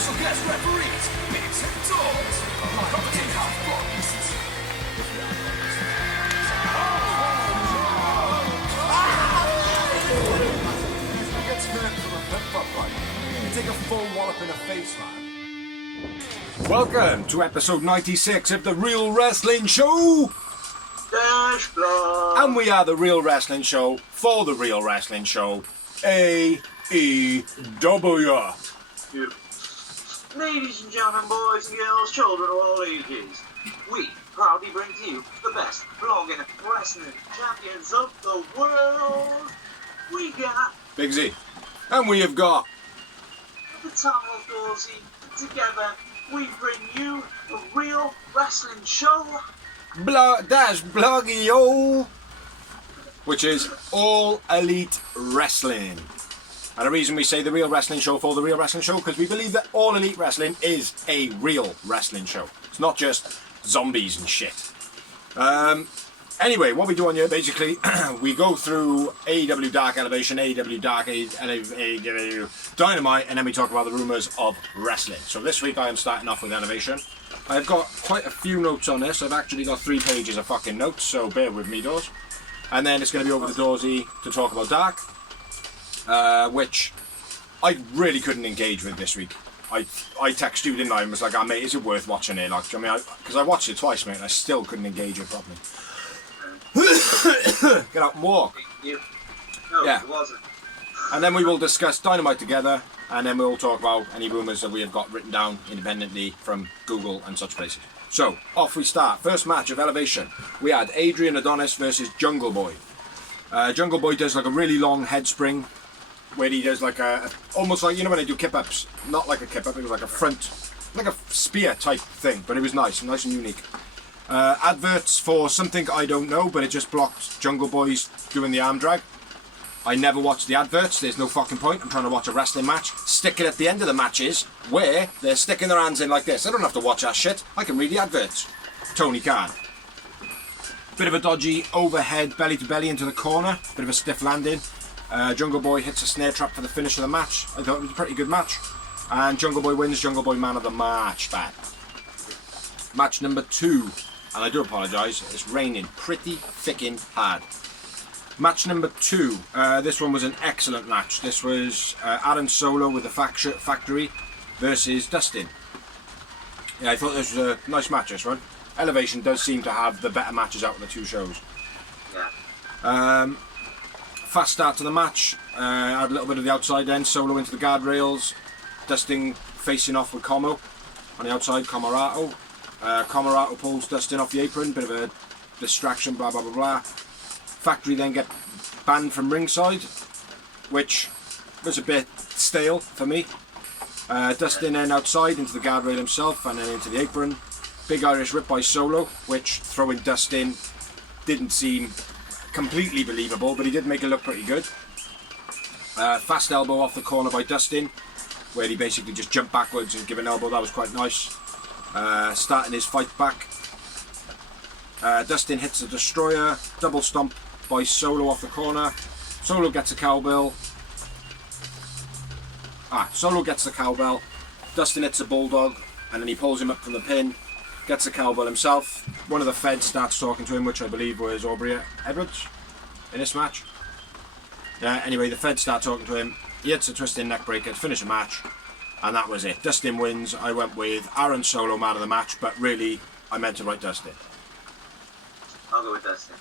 special guest referees, Pigs and Dogs, commenting half boxed. Who gets hurt from a flip-flop fight? You take a full wallop in the face, man. Welcome to episode 96 of The Real Wrestling Show! Dash Blood. And we are The Real Wrestling Show for The Real Wrestling Show, AEW. Ladies and gentlemen, boys and girls, children of all ages, we proudly bring to you the best blogging and wrestling champions of the world. We got Big Z. And we have got the Town of Dorsey. Together, we bring you the Real Wrestling Show. Bloggy-o, which is All Elite Wrestling. And the reason we say The Real Wrestling Show for The Real Wrestling Show, because we believe that All Elite Wrestling is a real wrestling show. It's not just zombies and shit. Anyway, what we do on here, basically, we go through AEW Dark Elevation, AEW Dark, AEW Dynamite, and then we talk about the rumours of wrestling. So this week I am starting off with Elevation. I've got quite a few notes on this. I've actually got 3 pages of fucking notes, so bear with me, Doors. And then it's going to be over to Doorsy to talk about Dark, which I really couldn't engage with this week. I texted you, didn't I, and was like, oh, mate, is it worth watching it? Like, I mean, because I watched it twice, mate, and I still couldn't engage it properly. Get out and walk. No, Yeah. it wasn't. And then we will discuss Dynamite together, and then we'll talk about any rumours that we have got written down independently from Google and such places. So, off we start. First match of Elevation. We had Adrian Adonis versus Jungle Boy. Jungle Boy does like a really long head spring, where he does like almost like, you know when they do kip-ups? Not like a kip-up, it was like a front, like a spear type thing, but it was nice and unique. Adverts for something I don't know, but it just blocked Jungle Boy's doing the arm drag. I never watch the adverts, there's no fucking point. I'm trying to watch a wrestling match. Stick it at the end of the matches where they're sticking their hands in like this. I don't have to watch that shit. I can read the adverts. Tony Khan. Bit of a dodgy overhead belly to belly into the corner. Bit of a stiff landing. Jungle Boy hits a snare trap for the finish of the match. I thought it was a pretty good match. And Jungle Boy wins. Jungle Boy man of the match. Bad. Match number 2. And I do apologise, it's raining pretty thickin' hard. Match number 2, this one was an excellent match. This was Aaron Solo with the Factory versus Dustin. Yeah, I thought this was a nice match, this one. Elevation does seem to have the better matches out of the 2 shows. Yeah. Fast start to the match, had a little bit of the outside end, Solo into the guardrails, Dustin facing off with Como on the outside, Comarato. Comarato pulls Dustin off the apron, bit of a distraction, blah blah blah blah. Factory then get banned from ringside, which was a bit stale for me. Dustin then outside into the guardrail himself and then into the apron. Big Irish rip by Solo, which throwing Dustin didn't seem completely believable, but he did make it look pretty good. Fast elbow off the corner by Dustin, where he basically just jumped backwards and gave an elbow. That was quite nice. Starting his fight back. Dustin hits a destroyer, double stomp by Solo off the corner. Solo gets a cowbell. Solo gets the cowbell. Dustin hits a bulldog, and then he pulls him up from the pin. Gets the cowbell himself. One of the feds starts talking to him, which I believe was Aubrey Edwards in this match. Anyway, the feds start talking to him. He hits a twisting neck breaker to finish the match. And that was it. Dustin wins. I went with Aaron Solo man of the match, but really, I meant to write Dustin. I'll go with Dustin.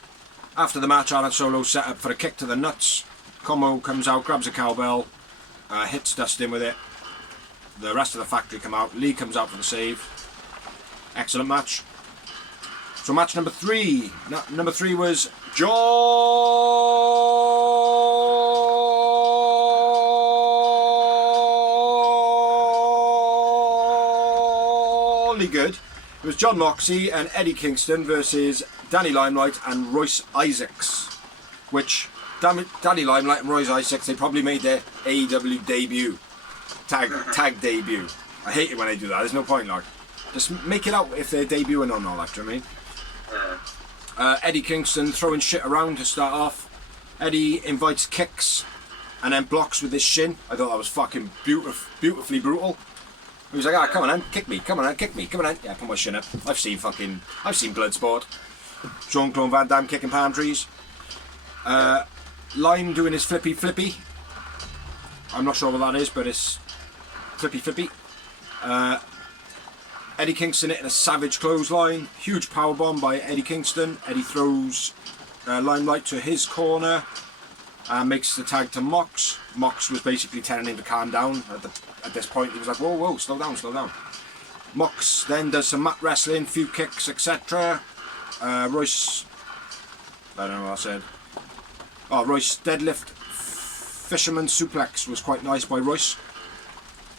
After the match, Aaron Solo set up for a kick to the nuts. Como comes out, grabs a cowbell, hits Dustin with it. The rest of the Factory come out. Lee comes out for the save. Excellent match. So match number 3. Number 3 was good. It was John Moxley and Eddie Kingston versus Danny Limelight and Royce Isaacs, which Danny Limelight and Royce Isaacs, they probably made their AEW debut, tag debut. I hate it when they do that. There's no point, like, just make it out if they're debuting or not, like, do you know what I mean? Eddie Kingston throwing shit around to start off. Eddie invites kicks and then blocks with his shin. I thought that was fucking beautifully brutal. He was like, ah, come on then, kick me, come on then, kick me, come on then. Yeah, put my shin up. I've seen Bloodsport. Jean-Claude Van Damme kicking palm trees. Lime doing his flippy. I'm not sure what that is, but it's flippy. Eddie Kingston hitting a savage clothesline. Huge powerbomb by Eddie Kingston. Eddie throws Limelight to his corner and makes the tag to Mox. Mox was basically telling him to calm down at this point. He was like, whoa, slow down. Mox then does some mat wrestling, few kicks, etc. Royce, I don't know what I said. Oh, Royce deadlift fisherman suplex was quite nice by Royce.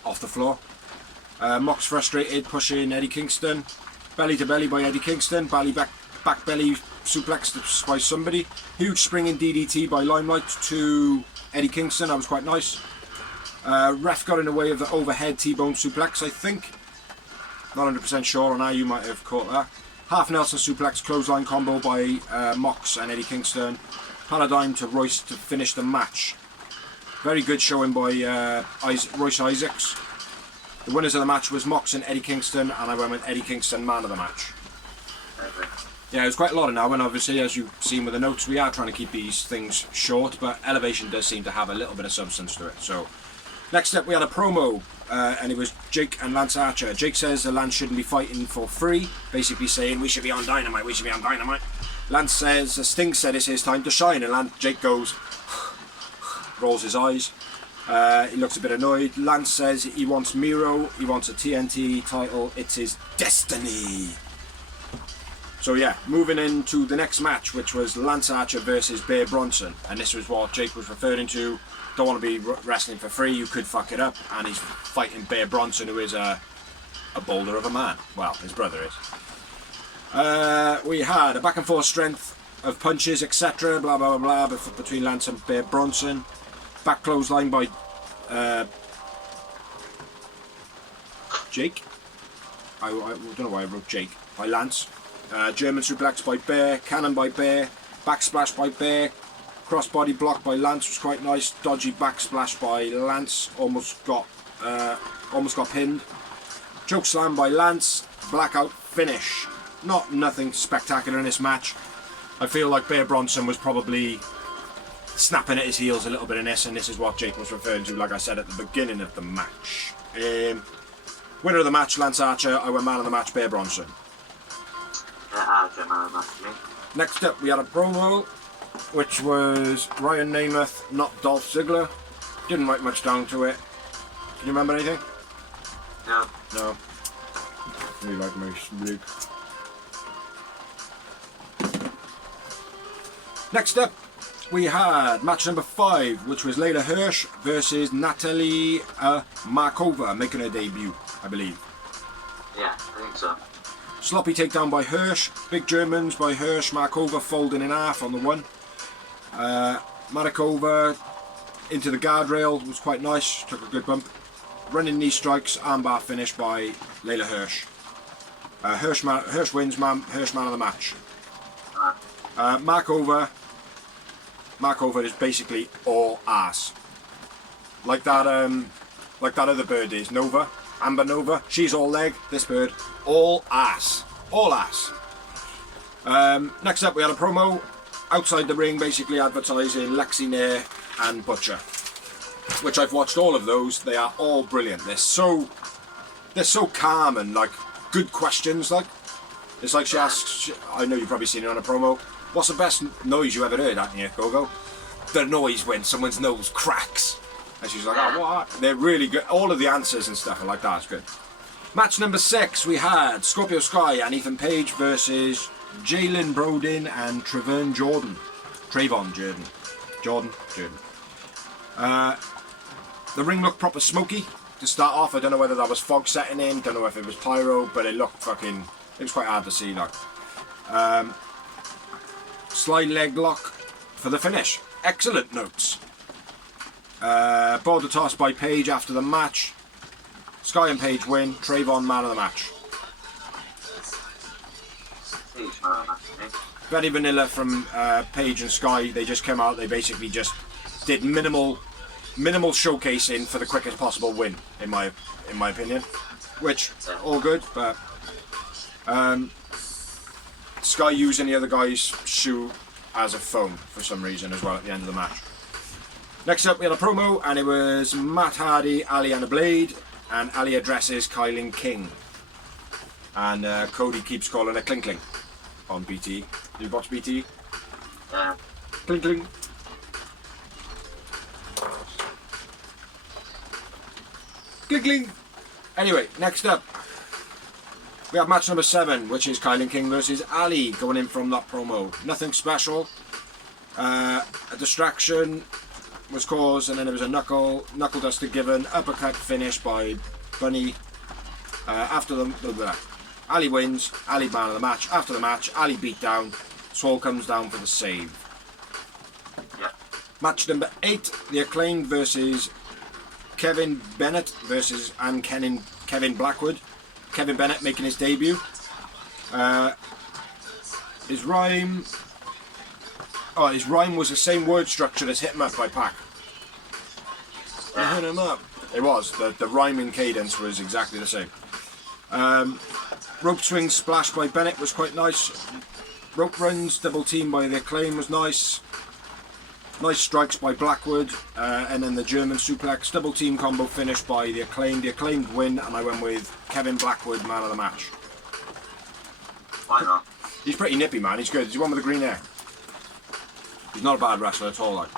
Off the floor. Mox frustrated, pushing Eddie Kingston. Belly to belly by Eddie Kingston. Back belly suplex by somebody. Huge springing DDT by Limelight to Eddie Kingston. That was quite nice. Ref got in the way of the overhead T-bone suplex, I think. Not 100% sure on how you might have caught that. Half Nelson suplex clothesline combo by Mox and Eddie Kingston. Paradigm to Royce to finish the match. Very good showing by Royce Isaacs. The winners of the match was Mox and Eddie Kingston, and I went with Eddie Kingston, man of the match. Yeah, it was quite a lot of now, and obviously, as you've seen with the notes, we are trying to keep these things short, but Elevation does seem to have a little bit of substance to it. So, next up we had a promo, and it was Jake and Lance Archer. Jake says the Lance shouldn't be fighting for free, basically saying we should be on Dynamite. Lance says Sting said it's his time to shine, and Jake goes, rolls his eyes. He looks a bit annoyed. Lance says he wants Miro, he wants a TNT title, it's his destiny. So yeah, moving into the next match, which was Lance Archer versus Bear Bronson, and this was what Jake was referring to. Don't want to be wrestling for free, you could fuck it up, and he's fighting Bear Bronson, who is a boulder of a man. Well, his brother is. We had a back and forth strength of punches, etc. Blah blah blah between Lance and Bear Bronson. Back clothesline by Jake. I don't know why I wrote Jake. By Lance. German suplex by Bear. Cannon by Bear. Backsplash by Bear. Crossbody block by Lance was quite nice. Dodgy backsplash by Lance. Almost got pinned. Choke slam by Lance. Blackout finish. Nothing spectacular in this match. I feel like Bear Bronson was probably snapping at his heels a little bit in this, and this is what Jake was referring to, like I said at the beginning of the match. Winner of the match, Lance Archer. I went man of the match, Bear Bronson. Archer, man of the match, me. Next up, we had a promo, which was Ryan Namath, not Dolph Ziggler. Didn't write much down to it. Can you remember anything? No. Really like my Luke. Next up, we had match number 5, which was Layla Hirsch versus Natalie Markova, making her debut, I believe. Yeah, I think so. Sloppy takedown by Hirsch, big Germans by Hirsch, Markova folding in half on the one. Markova into the guardrail was quite nice, took a good bump. Running knee strikes, armbar finish by Layla Hirsch. Hirsch wins, Hirsch man of the match. Markova is basically all ass. Like that other bird is, Nova, Amber Nova. She's all leg, this bird, all ass. All ass. Next up we had a promo outside the ring, basically advertising Lexi Nair and Butcher. Which I've watched all of those, they are all brilliant. They're so calm and like good questions, like. It's like she asks, I know you've probably seen it on a promo, what's the best noise you ever heard, haven't you, Gogo? The noise when someone's nose cracks. And she's like, oh, what? They're really good. All of the answers and stuff are like that. It's good. Match number 6, we had Scorpio Sky and Ethan Page versus Jalen Brodin and Trayvon Jordan. The ring looked proper smoky to start off. I don't know whether that was fog setting in. Don't know if it was pyro, but it looked fucking... It was quite hard to see, like. Slide leg lock for the finish. Excellent notes. Border toss by Page after the match. Sky and Page win. Trayvon man of the match. Very vanilla from Page and Sky. They just came out. They basically just did minimal showcasing for the quickest possible win, in my opinion. which all good, but Sky using the other guy's shoe as a phone for some reason as well at the end of the match. Next up we had a promo, and it was Matt Hardy, Ali and a Blade, and Ali addresses Kyling King. And Cody keeps calling it Kling Kling on BT. Do you watch BT? Yeah. Kling Kling. Kling Kling. Anyway, next up we have match number 7, which is Kyling King versus Ali, going in from that promo. Nothing special. A distraction was caused, and then there was a knuckle duster given, uppercut finish by Bunny. After the Ali wins, Ali man of the match. After the match, Ali beat down, Swole comes down for the save. Yeah. Match number 8, the Acclaimed versus Kevin Bennett and Kevin Blackwood. Kevin Bennett making his debut. His rhyme was the same word structure as Hit 'em Up by Pac. Hit 'em up. It was. The rhyming cadence was exactly the same. Rope swing splash by Bennett was quite nice. Rope runs, double team by the Acclaim was nice. Nice strikes by Blackwood, and then the German suplex, double team combo finish by the Acclaimed. The Acclaimed win, and I went with Kevin Blackwood, man of the match. Why not? He's pretty nippy, man. He's good. He's the one with the green hair. He's not a bad wrestler at all, like.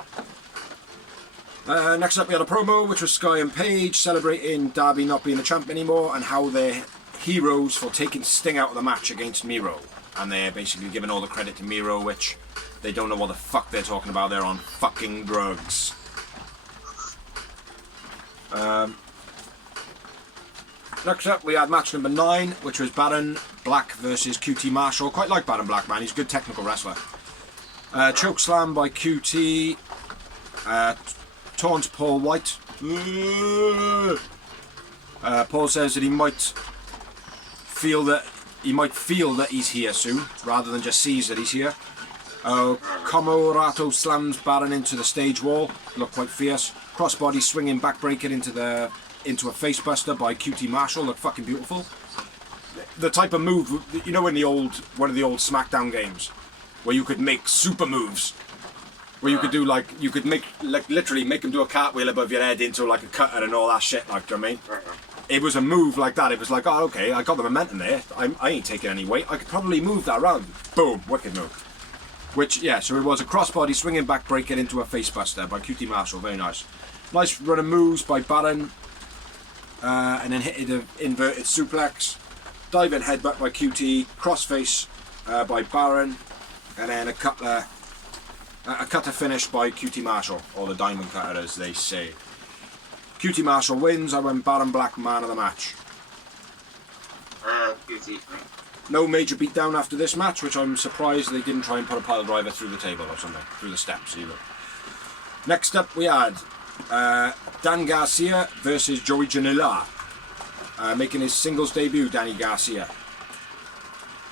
Next up we had a promo, which was Sky and Paige celebrating Darby not being the champ anymore, and how they're heroes for taking Sting out of the match against Miro. And they're basically giving all the credit to Miro, which they don't know what the fuck they're talking about. They're on fucking drugs. Next up we had match number 9, which was Baron Black versus QT Marshall. Quite like Baron Black, man. He's a good technical wrestler. Choke slam by QT. Taunts Paul White. Paul says that he might feel that he's here soon, rather than just sees that he's here. Comoroto slams Baron into the stage wall. Looked quite fierce. Crossbody swinging backbreaker into a facebuster by QT Marshall. Looked fucking beautiful. The type of move, you know, in one of the old SmackDown games, where you could make super moves, where you could do literally make him do a cartwheel above your head into like a cutter and all that shit. Like, do you know what I mean? It was a move like that. It was like, oh, okay, I got the momentum there. I ain't taking any weight. I could probably move that around. Boom, wicked move. Which, yeah, so it was a crossbody swinging back breaker into a facebuster by QT Marshall. Very nice. Nice run of moves by Baron. And then hit an inverted suplex. Diving headbutt by QT. Crossface by Baron. And then a cutter finish by QT Marshall. Or the Diamond Cutter, as they say. QT Marshall wins. I went Baron Black, man of the match. QT. No major beatdown after this match, which I'm surprised they didn't try and put a pile driver through the table or something, through the steps even. Next up we had Dan Garcia versus Joey Janela, making his singles debut, Danny Garcia.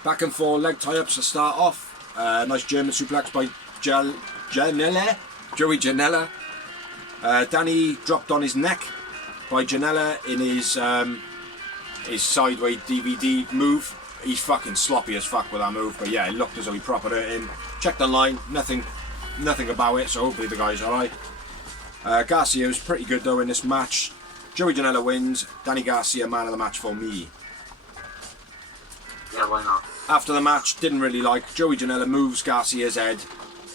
Back and forth leg tie-ups to start off. Nice German suplex by Joey Janela. Danny dropped on his neck by Janela in his sideways DVD move. He's fucking sloppy as fuck with that move, but yeah, it looked as though he proper hurt him. Checked online, nothing about it, so hopefully the guy's alright. Garcia was pretty good though in this match. Joey Janela wins. Danny Garcia, man of the match for me. Yeah, why not? After the match, didn't really like. Joey Janela moves Garcia's head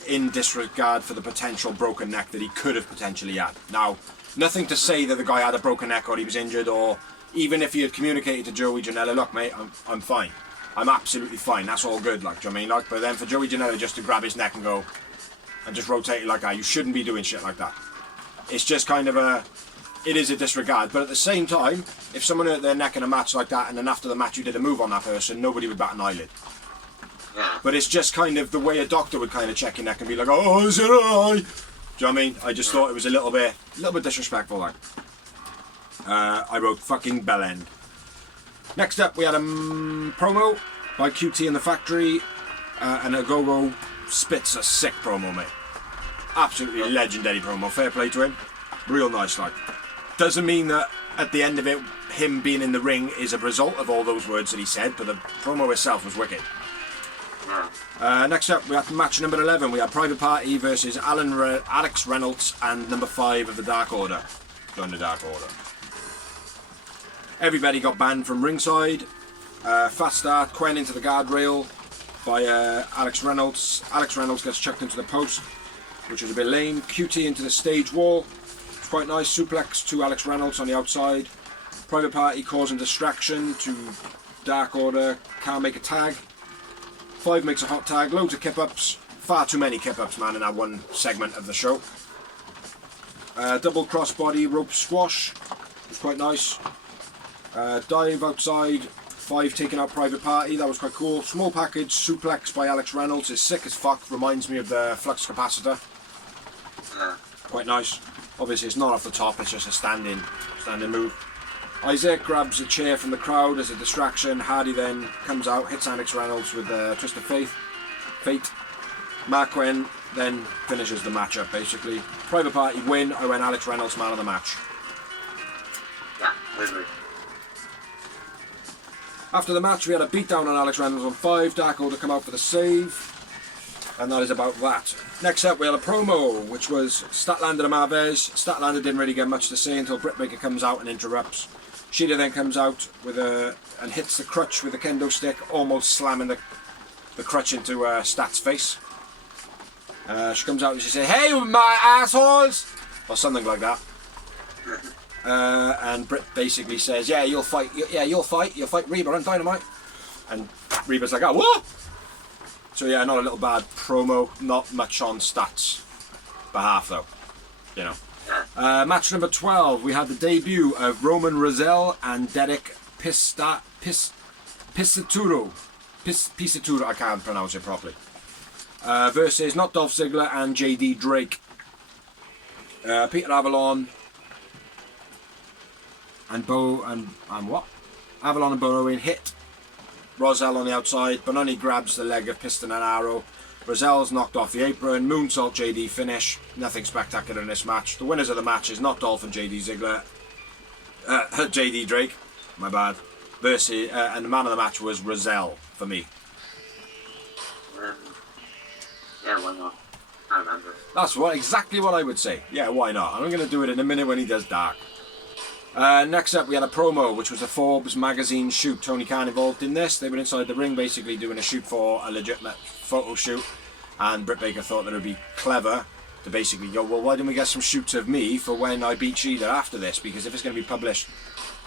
in disregard for the potential broken neck that he could have potentially had. Now, nothing to say that the guy had a broken neck or he was injured, or even if he had communicated to Joey Janela, look mate, I'm fine. I'm absolutely fine, that's all good, like, do you know what I mean? Like, but then for Joey Janela just to grab his neck and go, and just rotate it like that, you shouldn't be doing shit like that. It's just kind of it is a disregard, but at the same time, if someone hurt their neck in a match like that and then after the match you did a move on that person, nobody would bat an eyelid. Yeah. But it's just kind of the way a doctor would kind of check your neck and be like, oh, is it alright? Do you know what I mean? I just thought it was a little bit disrespectful, like. I wrote fucking bell end. Next up we had a promo by QT in the Factory, and Agogo spits a sick promo, mate. Absolutely legendary promo. Fair play to him. Real nice, like. Doesn't mean that at the end of it him being in the ring is a result of all those words that he said, but the promo itself was wicked. Next up, we have match number 11. We had Private Party versus Alex Reynolds and number 5 of the Dark Order. Join the Dark Order. Everybody got banned from ringside. Fast start, Quen into the guardrail by Alex Reynolds. Alex Reynolds gets chucked into the post, which was a bit lame. QT into the stage wall. Quite nice. Suplex to Alex Reynolds on the outside. Private Party causing distraction to Dark Order. Can't make a tag. 5 makes a hot tag. Loads of kip-ups. Far too many kip-ups, man, in that one segment of the show. Double crossbody rope squash. It was quite nice. Dive outside. 5 taking out Private Party. That was quite cool. Small package suplex by Alex Reynolds is sick as fuck. Reminds me of the flux capacitor. Quite nice. Obviously it's not off the top, it's just a standing move. Isaac grabs a chair from the crowd as a distraction. Hardy then comes out, hits Alex Reynolds with a twist of fate. Mark Quen then finishes the match up basically. Private Party win. I went Alex Reynolds man of the match. Yeah, agree. After the match we had a beatdown on Alex Reynolds on 5. Dark Order come out for the save. And that is about that. Next up we had a promo, which was Statlander and Marvez. Statlander didn't really get much to say until Britt Baker comes out and interrupts. Sheeta then comes out with and hits the crutch with a kendo stick, almost slamming the crutch into Stat's face. She comes out and she says, "Hey, my assholes!" or something like that. And Britt basically says, "Yeah, you'll fight. You'll fight Reba on Dynamite." And Reba's like, "Oh, what?" So yeah, not a little bad promo. Not much on Stat's behalf though, you know. Match number 12, we had the debut of Roman Rozelle and Derek Pisaturo. I can't pronounce it properly. Versus not Dolph Ziggler and JD Drake. Peter Avalon and Avalon and Bo Owen hit Rozelle on the outside. Bononi grabs the leg of Piston and Arrow. Rozelle's knocked off the apron. Moonsault JD finish. Nothing spectacular in this match. The winners of the match is not Dolph and JD Ziggler. JD Drake, my bad. Versus, and the man of the match was Rozelle for me. Yeah, why not? I remember. That's exactly what I would say. Yeah, why not? I'm going to do it in a minute when he does Dark. Next up we had a promo, which was a Forbes magazine shoot. Tony Khan involved in this. They were inside the ring basically doing a shoot for a legitimate photo shoot, and Britt Baker thought that it would be clever to basically go, well, why don't we get some shoots of me for when I beat Sheeta after this, because if it's going to be published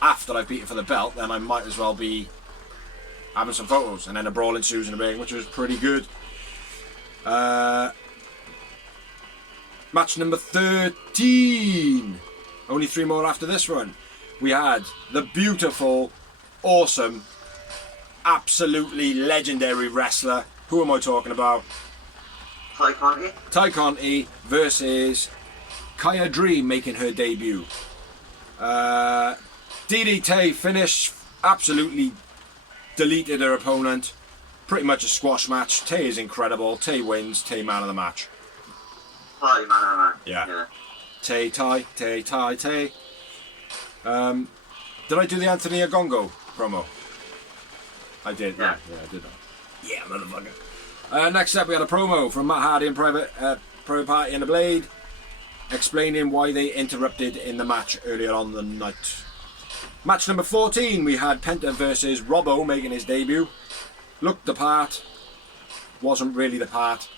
after I've beaten for the belt, then I might as well be having some photos. And then a brawl ensues in the ring, which was pretty good. Match number 13. Only 3 more after this one. We had the beautiful, awesome, absolutely legendary wrestler. Who am I talking about? Ty Conti? Ty Conti versus Kaya Dream making her debut. DDT finish. Absolutely deleted her opponent. Pretty much a squash match. Tay is incredible. Tay wins. Tay man of the match. Ty man of the match. Yeah. Tay. Did I do the Anthony Agongo promo? I did. Yeah, I did that. Yeah, motherfucker. Next up, we had a promo from Matt Hardy and Private Party and the Blade, explaining why they interrupted in the match earlier on the night. Match number 14, we had Penta versus Robbo making his debut. Looked the part, wasn't really the part.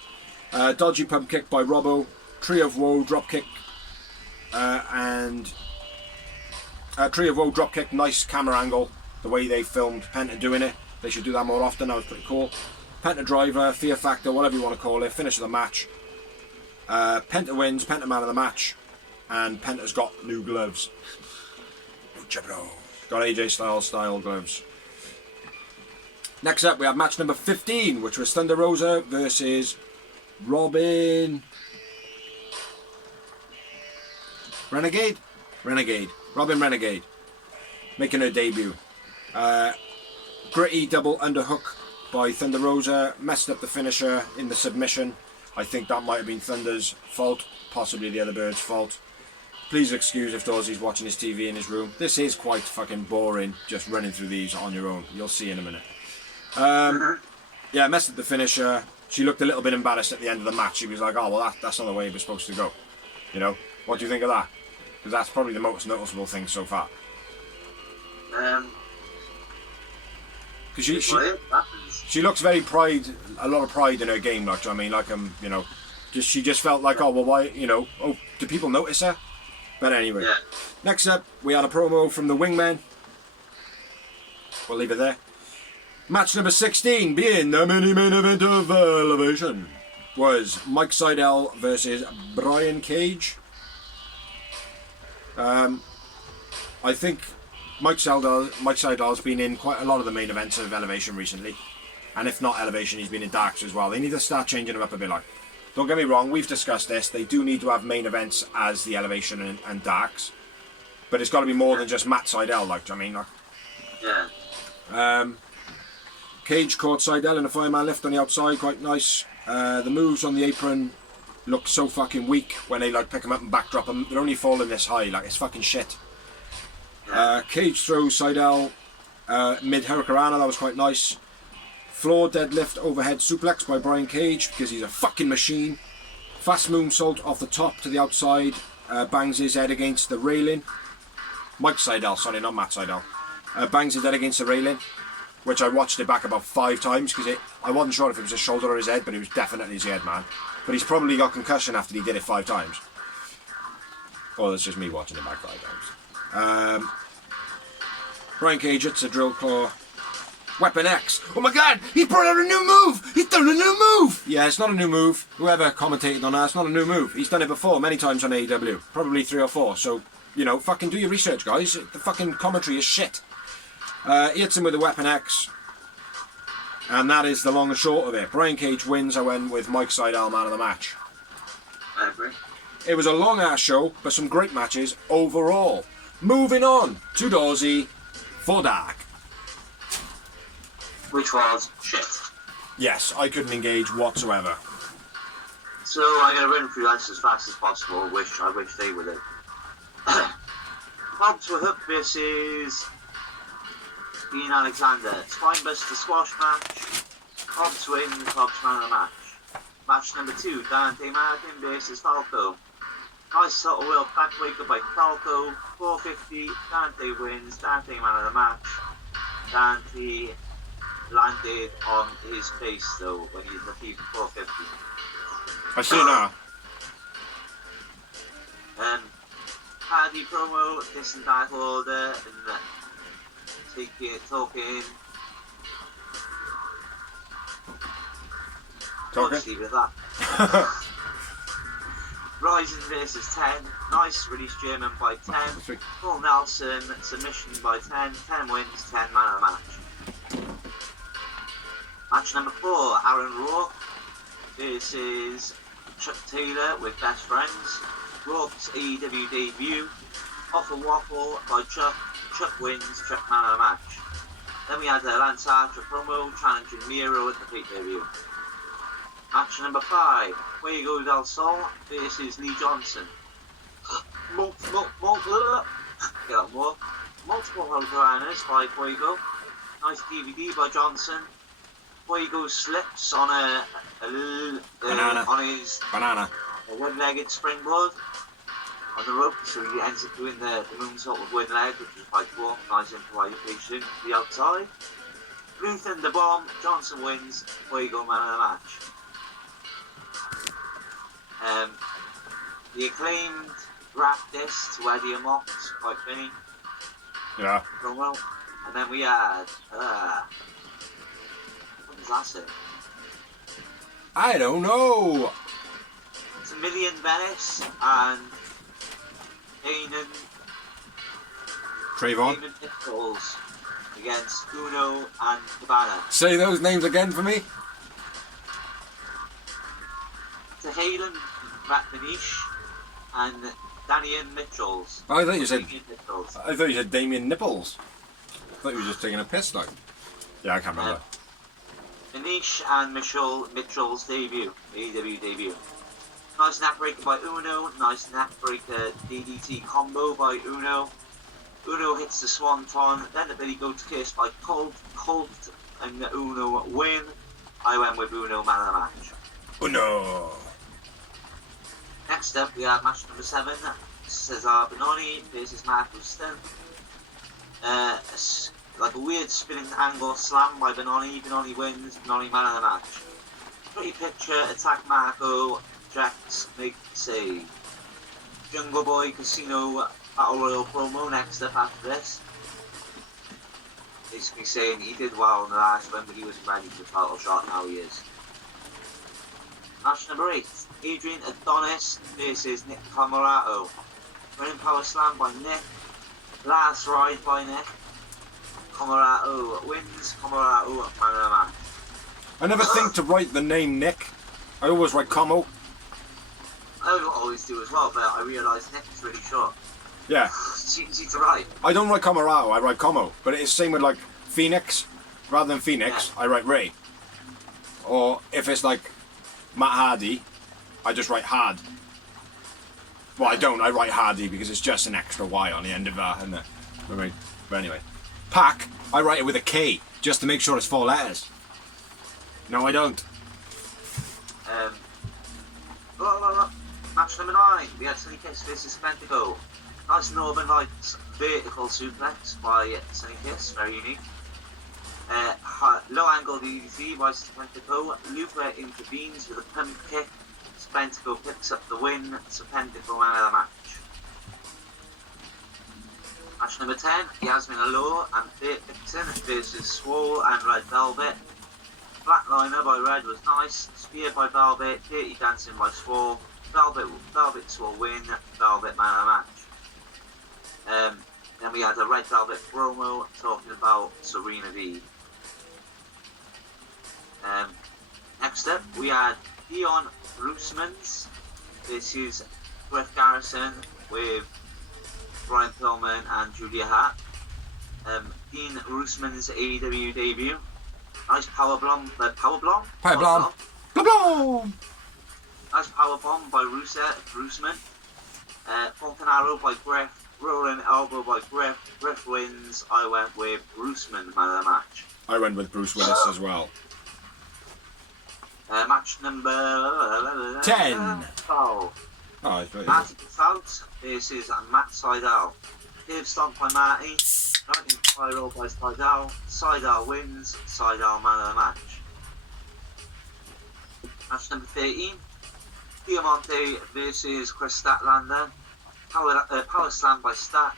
Dodgy pump kick by Robbo, Tree of Woe drop kick, and Tree of Woe drop kick. Nice camera angle, the way they filmed Penta doing it. They should do that more often. That was pretty cool. Penta driver, fear factor, whatever you want to call it. Finish of the match. Penta wins. Penta man of the match, and Penta's got new gloves. Got AJ Styles style gloves. Next up, we have match number 15, which was Thunder Rosa versus Robin Renegade. Robin Renegade making her debut. Gritty double underhook by Thunder Rosa, messed up the finisher in the submission. I think that might have been Thunder's fault, possibly the other bird's fault. Please excuse if Dawsey's watching his TV in his room. This is quite fucking boring, just running through these on your own. You'll see in a minute. Yeah, messed up the finisher. She looked a little bit embarrassed at the end of the match. She was like, oh, well, that's not the way it was supposed to go. You know? What do you think of that? Because that's probably the most noticeable thing so far. Because she looks very a lot of pride in her game, like, do you know what I mean? Like, you know, she just felt like, oh, well, why, you know, oh, do people notice her? But anyway, yeah. Next up, we had a promo from the Wingmen. We'll leave it there. Match number 16, being the mini-main event of Elevation, was Mike Seidel versus Brian Cage. I think Mike Seidel's been in quite a lot of the main events of Elevation recently. And if not Elevation, he's been in Darks as well. They need to start changing them up a bit. Like, don't get me wrong, we've discussed this. They do need to have main events as the Elevation and Darks. But it's got to be more than just Matt Seidel, like, do you know what I mean? Like, Cage caught Seidel in a fireman lift on the outside, quite nice. The moves on the apron look so fucking weak when they like pick them up and backdrop them. They're only falling this high, like, it's fucking shit. Cage throws Seidel mid Hurricanrana, that was quite nice. Floor deadlift overhead suplex by Brian Cage because he's a fucking machine. Fast moonsault off the top to the outside, bangs his head against the railing. Mike Seidel, sorry, not Matt Seidel. Bangs his head against the railing, which I watched it back about 5 times because I wasn't sure if it was his shoulder or his head, but it was definitely his head, man. But he's probably got concussion after he did it 5 times. Or that's just me watching it back 5 times. Brian Cage hits a drill claw. Weapon X. Oh my god, he brought out a new move! He's done a new move! Yeah, it's not a new move. Whoever commentated on that, it's not a new move. He's done it before, many times on AEW. Probably 3 or 4. So, you know, fucking do your research, guys. The fucking commentary is shit. He hits him with a Weapon X. And that is the long and short of it. Brian Cage wins. I went with Mike Seidel, man of the match. I agree. It was a long ass show, but some great matches overall. Moving on to Dawsey for Dark. Which was shit. Yes, I couldn't engage whatsoever. So I'm going to run through this as fast as possible, I wish they would have. Hobbs with Hook versus Dean Alexander. Spinebuster squash match. Hobbs wins, Hobbs man of the match. Match number 2, Dante Martin versus Falco. Nice sort of wheel backbreaker by Falco. 450, Dante wins, Dante man of the match. Dante landed on his face though when he received 450. I see now. Hardy promo, distant title order, and talking. Obviously with that. Rising versus 10. Nice release German by 10. Paul Nelson submission by 10. 10 wins, 10 man of the match. Match number 4, Aaron Rourke versus Chuck Taylor with Best Friends. Rourke's AEW debut. Off a waffle by Chuck. Chuck wins, Chuck man of the match. Then we had a Lance Archer promo challenging Miro at the pay-per-view. Match number 5, Fuego del Sol versus Lee Johnson. Multiple Hurricanranas by Fuego. Nice DVD by Johnson. Fuego slips on on his one-legged springboard on the rope, so he ends up doing the moonsault with one leg, which is quite cool. Nice improvisation to the outside. Blue Thunder Bomb, Johnson wins, Fuego man of the match. The Acclaimed wrapped this to Eddie and Mox, quite funny. Yeah. Going well. And then we had what was that say? I don't know. It's Million Venice and Trayvon. Damon Nichols against Uno and Cabana. Say those names again for me. Hayden Ratmanish and Daniel Mitchells. Oh, I thought you said. Mitchells. I thought you said Damien Nipples. I thought you were just taking a piss, like. Yeah, I can't remember. Manish and Mitchell's debut, AEW debut. Nice neckbreaker by Uno. Nice neckbreaker DDT combo by Uno. Uno hits the Swanton. Then the Billy Goat's Kiss by Colt. Colt and Uno win. I went with Uno man of the match. Uno. Next up, we have match number 7. Cesar Benoni versus Mark Houston. Like a weird spinning angle slam by Benoni. Benoni wins. Benoni man of the match. Pretty picture. Attack Marco. Jax make save. Jungle Boy Casino Battle Royal promo next up after this. Basically saying he did well in the last one, but he wasn't ready for the title shot. Now he is. Match number 8. Adrian Adonis versus Nick Camarato. Running power slam by Nick. Last ride by Nick. Camarato wins. Camarato man of the match. I never think to write the name Nick. I always write Como. I would always do as well, but I realised Nick is really short. Yeah. It's easy to write. I don't write Camarado, I write Como. But it's the same with like Phoenix. Rather than Phoenix, Yeah. I write Ray. Or if it's like Matt Hardy, I just write Hard. Well, I don't. I write Hardy because it's just an extra Y on the end of that, isn't it? But anyway. Pack, I write it with a K, just to make sure it's 4 letters. No, I don't. Match number 9. We had Sunny Kiss versus Pentago. Nice Northern Lights vertical suplex by Sunny Kiss, very unique. Low angle DDT by Pentago. Lupa intervenes with a pump kick. Pentago picks up the win. Pentago man of the match. Match number 10. Yasmin Allure and Bert Dixon versus Swole and Red Velvet. Flatliner by Red was nice. Spear by Velvet. Dirty Dancing by Swole. Velvet Swole win. Velvet man of the match. Then we had a Red Velvet promo talking about Serena Dab. Next up, we had Dion Roosmans. This is Griff Garrison with Brian Pillman and Julia Hart. Dean Roosman's AEW debut. Nice power bomb. Power bomb? Power bomb. Blah, blah. Nice power bomb by Roosman. Fulton Arrow by Griff. Rolling elbow by Griff. Griff wins. I went with Roosman man of the match. I went with Bruce Willis as well. Match number 10. Oh. Marty Fouts versus Matt Seidel. Curve stomp by Marty. Lightning spiral by Seidel. Seidel wins. Seidel man of the match. Match number 13. Diamante versus Chris Statlander. Power slam by Stat.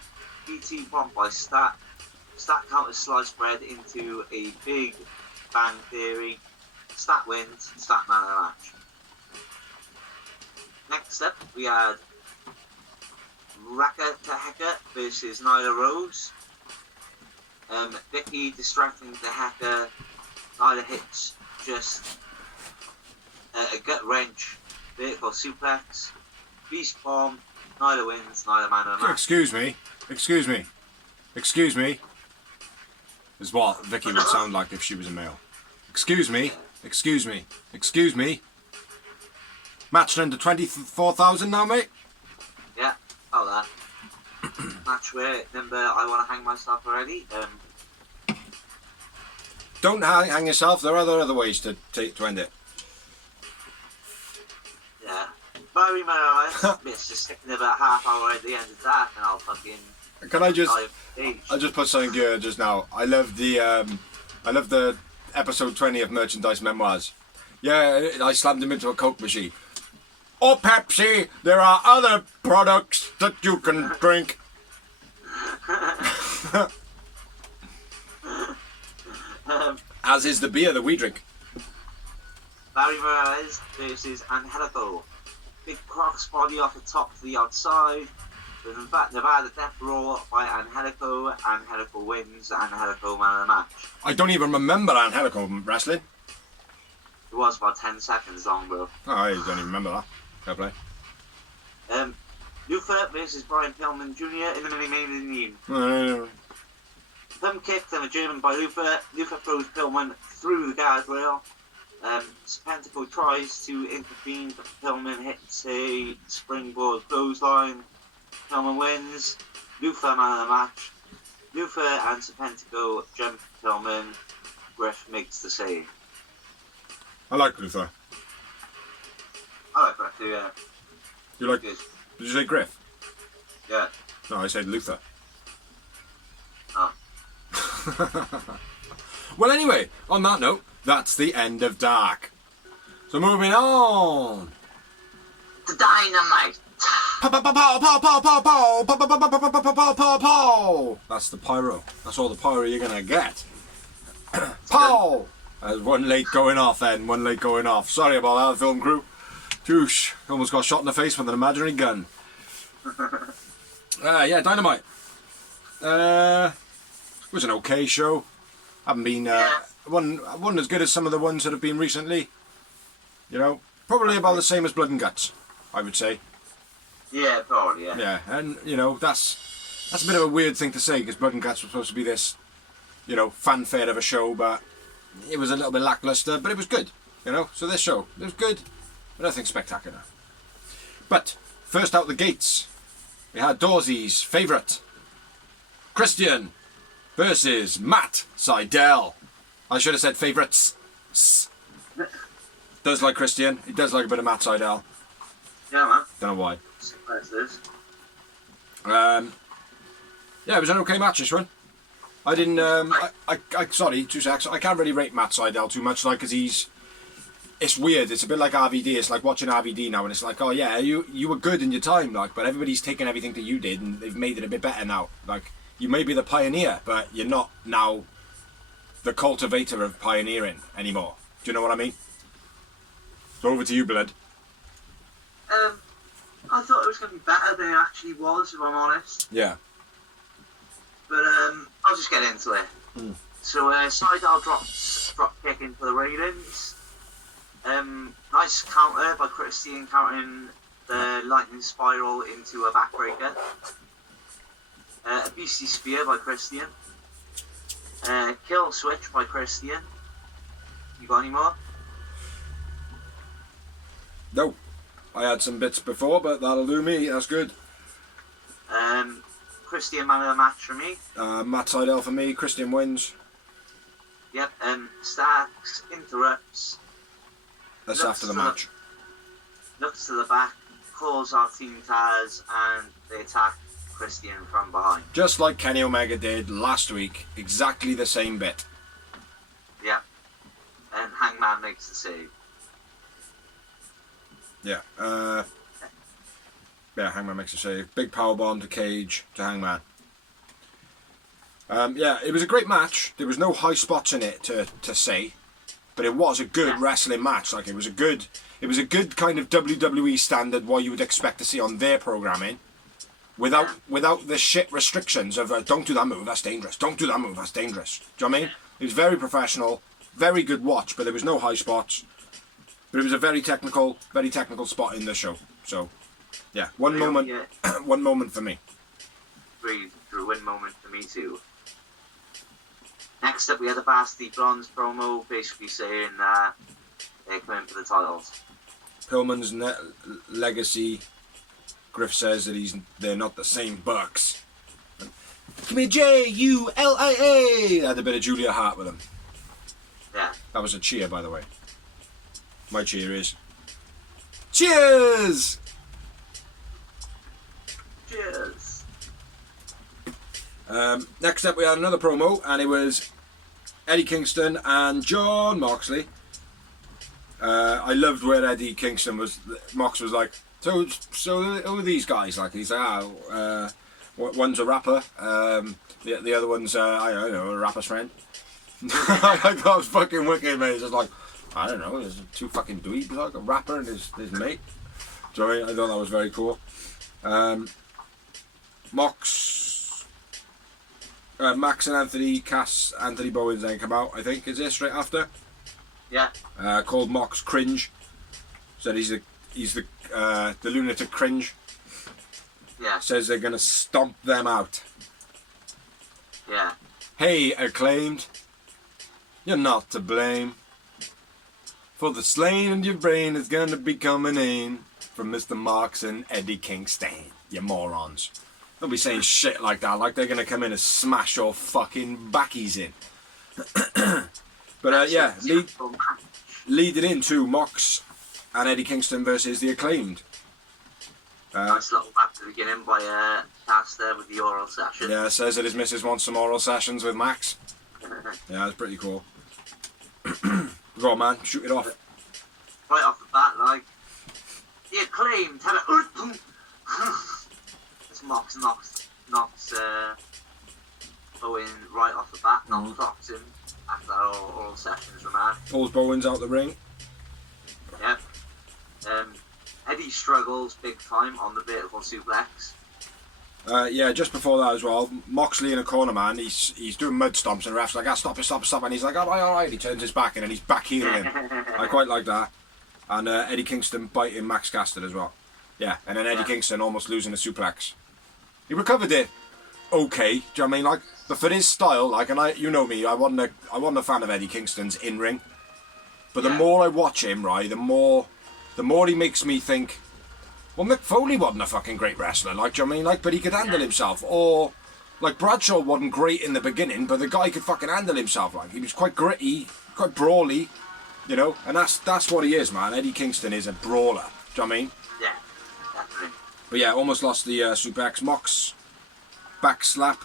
BT bomb by Stat. Stat counter slice bread into a big bang theory. Stat wins. Stat man of the match. Next up, we had Raka Taheka versus Nyla Rose. Vicky distracting Taheka. Nyla hits just a gut wrench. Vertical suplex. Beast bomb. Nyla wins. Nyla man of the match. Excuse me. Is what Vicky would sound like if she was a male. Excuse me. Match under 24,000 now, mate. Yeah, all that. Match where number I want to hang myself already. Don't hang yourself. There are other ways to end it. Yeah. Barry Morales. It's just sticking about half hour at the end of that, and I'll fucking. Can I just? I'll just put something good just now. I love the episode 20 of Merchandise Memoirs. Yeah, I slammed him into a Coke machine. Oh, Pepsi, there are other products that you can drink. As is the beer that we drink. Barry Morales versus Angelico. Big cross body off the top to the outside. With Nevada Death Roll by Angelico. Angelico wins. Angelico man of the match. I don't even remember Angelico wrestling. It was about 10 seconds long, bro. Oh, I don't even remember that. Fair play. Luther versus Brian Pillman Jr. in the main event. Thumb kick and a German by Luther. Luther throws Pillman through the guardrail. Serpentico tries to intervene, but Pillman hits a springboard clothesline. Pillman wins. Luther man of the match. Luther and Serpentico jump Pillman. Griff makes the save. I like Luther. I like that too, yeah. You like? Good. Did you say Griff? Yeah. No, I said Luther. Oh. Well, anyway, on that note, that's the end of Dark. So moving on. The Dynamite. Pow, pow, pow, pow, pow, pow, pow, pow, pow, pow, pow, pow, pow, pow, pow, pow, pow. That's the pyro. That's all the pyro you're gonna get. Pow! There's one late going off then, one late going off. Sorry about that, film crew. Douche. Almost got shot in the face with an imaginary gun. Yeah, Dynamite. It was an okay show. Haven't been wasn't as good as some of the ones that have been recently. You know, probably about the same as Blood and Guts, I would say. Yeah, probably, yeah. Yeah, and you know that's a bit of a weird thing to say because Blood and Guts was supposed to be this, you know, fanfare of a show, but it was a little bit lackluster, but it was good. You know, so this show it was good, but nothing spectacular. But first out the gates, we had Dawsey's favourite, Christian versus Matt Seidel. I should have said favourites. Does like Christian. He does like a bit of Matt Seidel. Yeah, man. Don't know why. Impressive. Yeah, it was an okay match, this one. I didn't. Sorry, 2 secs. I can't really rate Matt Seidel too much, like, because it's weird. It's a bit like RVD. It's like watching RVD now, and it's like, oh yeah, you were good in your time, like, but everybody's taken everything that you did and they've made it a bit better now. Like, you may be the pioneer, but you're not now the cultivator of pioneering anymore. Do you know what I mean? So over to you, Blood. I thought it was going to be better than it actually was, if I'm honest. Yeah. But I'll just get into it. So Seidel drops drop kick into the railings. Nice counter by Christian, countering the lightning spiral into a backbreaker. A beastie spear by Christian. Kill switch by Christian. You got any more? No. I had some bits before, but that'll do me. That's good. Christian man of the match for me. Matt Seidel for me. Christian wins. Yep. Stacks interrupts. That's after the match. Looks to the back, calls out Team Taz, and they attack Christian from behind. Just like Kenny Omega did last week. Exactly the same bit. Yep. And Hangman makes the save. Yeah. Yeah, Hangman makes a save. Big powerbomb to Cage to Hangman. Yeah, it was a great match. There was no high spots in it to say, but it was a good wrestling match. Like, it was a good kind of WWE standard, what you would expect to see on their programming, without the shit restrictions of don't do that move, that's dangerous. Don't do that move, that's dangerous. Do you know what I mean? It was very professional, very good watch, but there was no high spots. But it was a very technical spot in the show. So, yeah, one moment for me. Breathe through win moment for me too. Next up, we had the Basti Blondes promo, basically saying they're coming for the titles. Pillman's legacy. Griff says that they're not the same Bucks. Give me Julia. Had a bit of Julia Hart with him. Yeah. That was a cheer, by the way. My cheer is cheers! Cheers! Next up we had another promo, and it was Eddie Kingston and John Moxley. I loved where Eddie Kingston was. Mox was like, so who are these guys? Like, he's like, one's a rapper, the other one's I don't know, a rapper's friend. I thought it was fucking wicked, mate. It's just like, I don't know, there's two fucking dweebs, like a rapper and his mate. So I thought that was very cool. Max and Anthony Bowens then come out, I think, is it straight after? Yeah. Called Mox Cringe. Said he's the lunatic cringe. Yeah. Says they're gonna stomp them out. Yeah. Hey, Acclaimed, you're not to blame For the slain in your brain is gonna be coming in from Mr. Marks and Eddie Kingston. You morons. Don't be saying shit like that, like they're gonna come in and smash your fucking backies in. But yeah, leading into Mox and Eddie Kingston versus the Acclaimed. Nice little back to the beginning by Caster with the oral session. Yeah, says that his missus wants some oral sessions with Max. Yeah, that's pretty cool. Go on, man, shoot it off. Right off the bat, like, the Acclaimed had a... This Mox knocks Bowen right off the bat, knocks him after that oral session's remark. Pulls Bowens out the ring. Yep. Eddie struggles big time on the vertical suplex. Yeah, just before that as well, Moxley in a corner, man. He's doing mud stomps and the ref's like, stop it, and he's like, all right. He turns his back in and he's back heeling him. I quite like that. And Eddie Kingston biting Max Caster as well. Yeah, and then Eddie Kingston almost losing a suplex. He recovered it. Okay, do you know what I mean? Like, but for his style, like, and you know me, I wasn't a fan of Eddie Kingston's in ring. But the more I watch him, right, the more he makes me think, well, Mick Foley wasn't a fucking great wrestler, like, do you know what I mean? Like, but he could handle himself. Or, like, Bradshaw wasn't great in the beginning, but the guy could fucking handle himself, like. He was quite gritty, quite brawly, you know? And that's what he is, man. Eddie Kingston is a brawler, do you know what I mean? Yeah, definitely. But yeah, almost lost the suplex. Mox, back slap.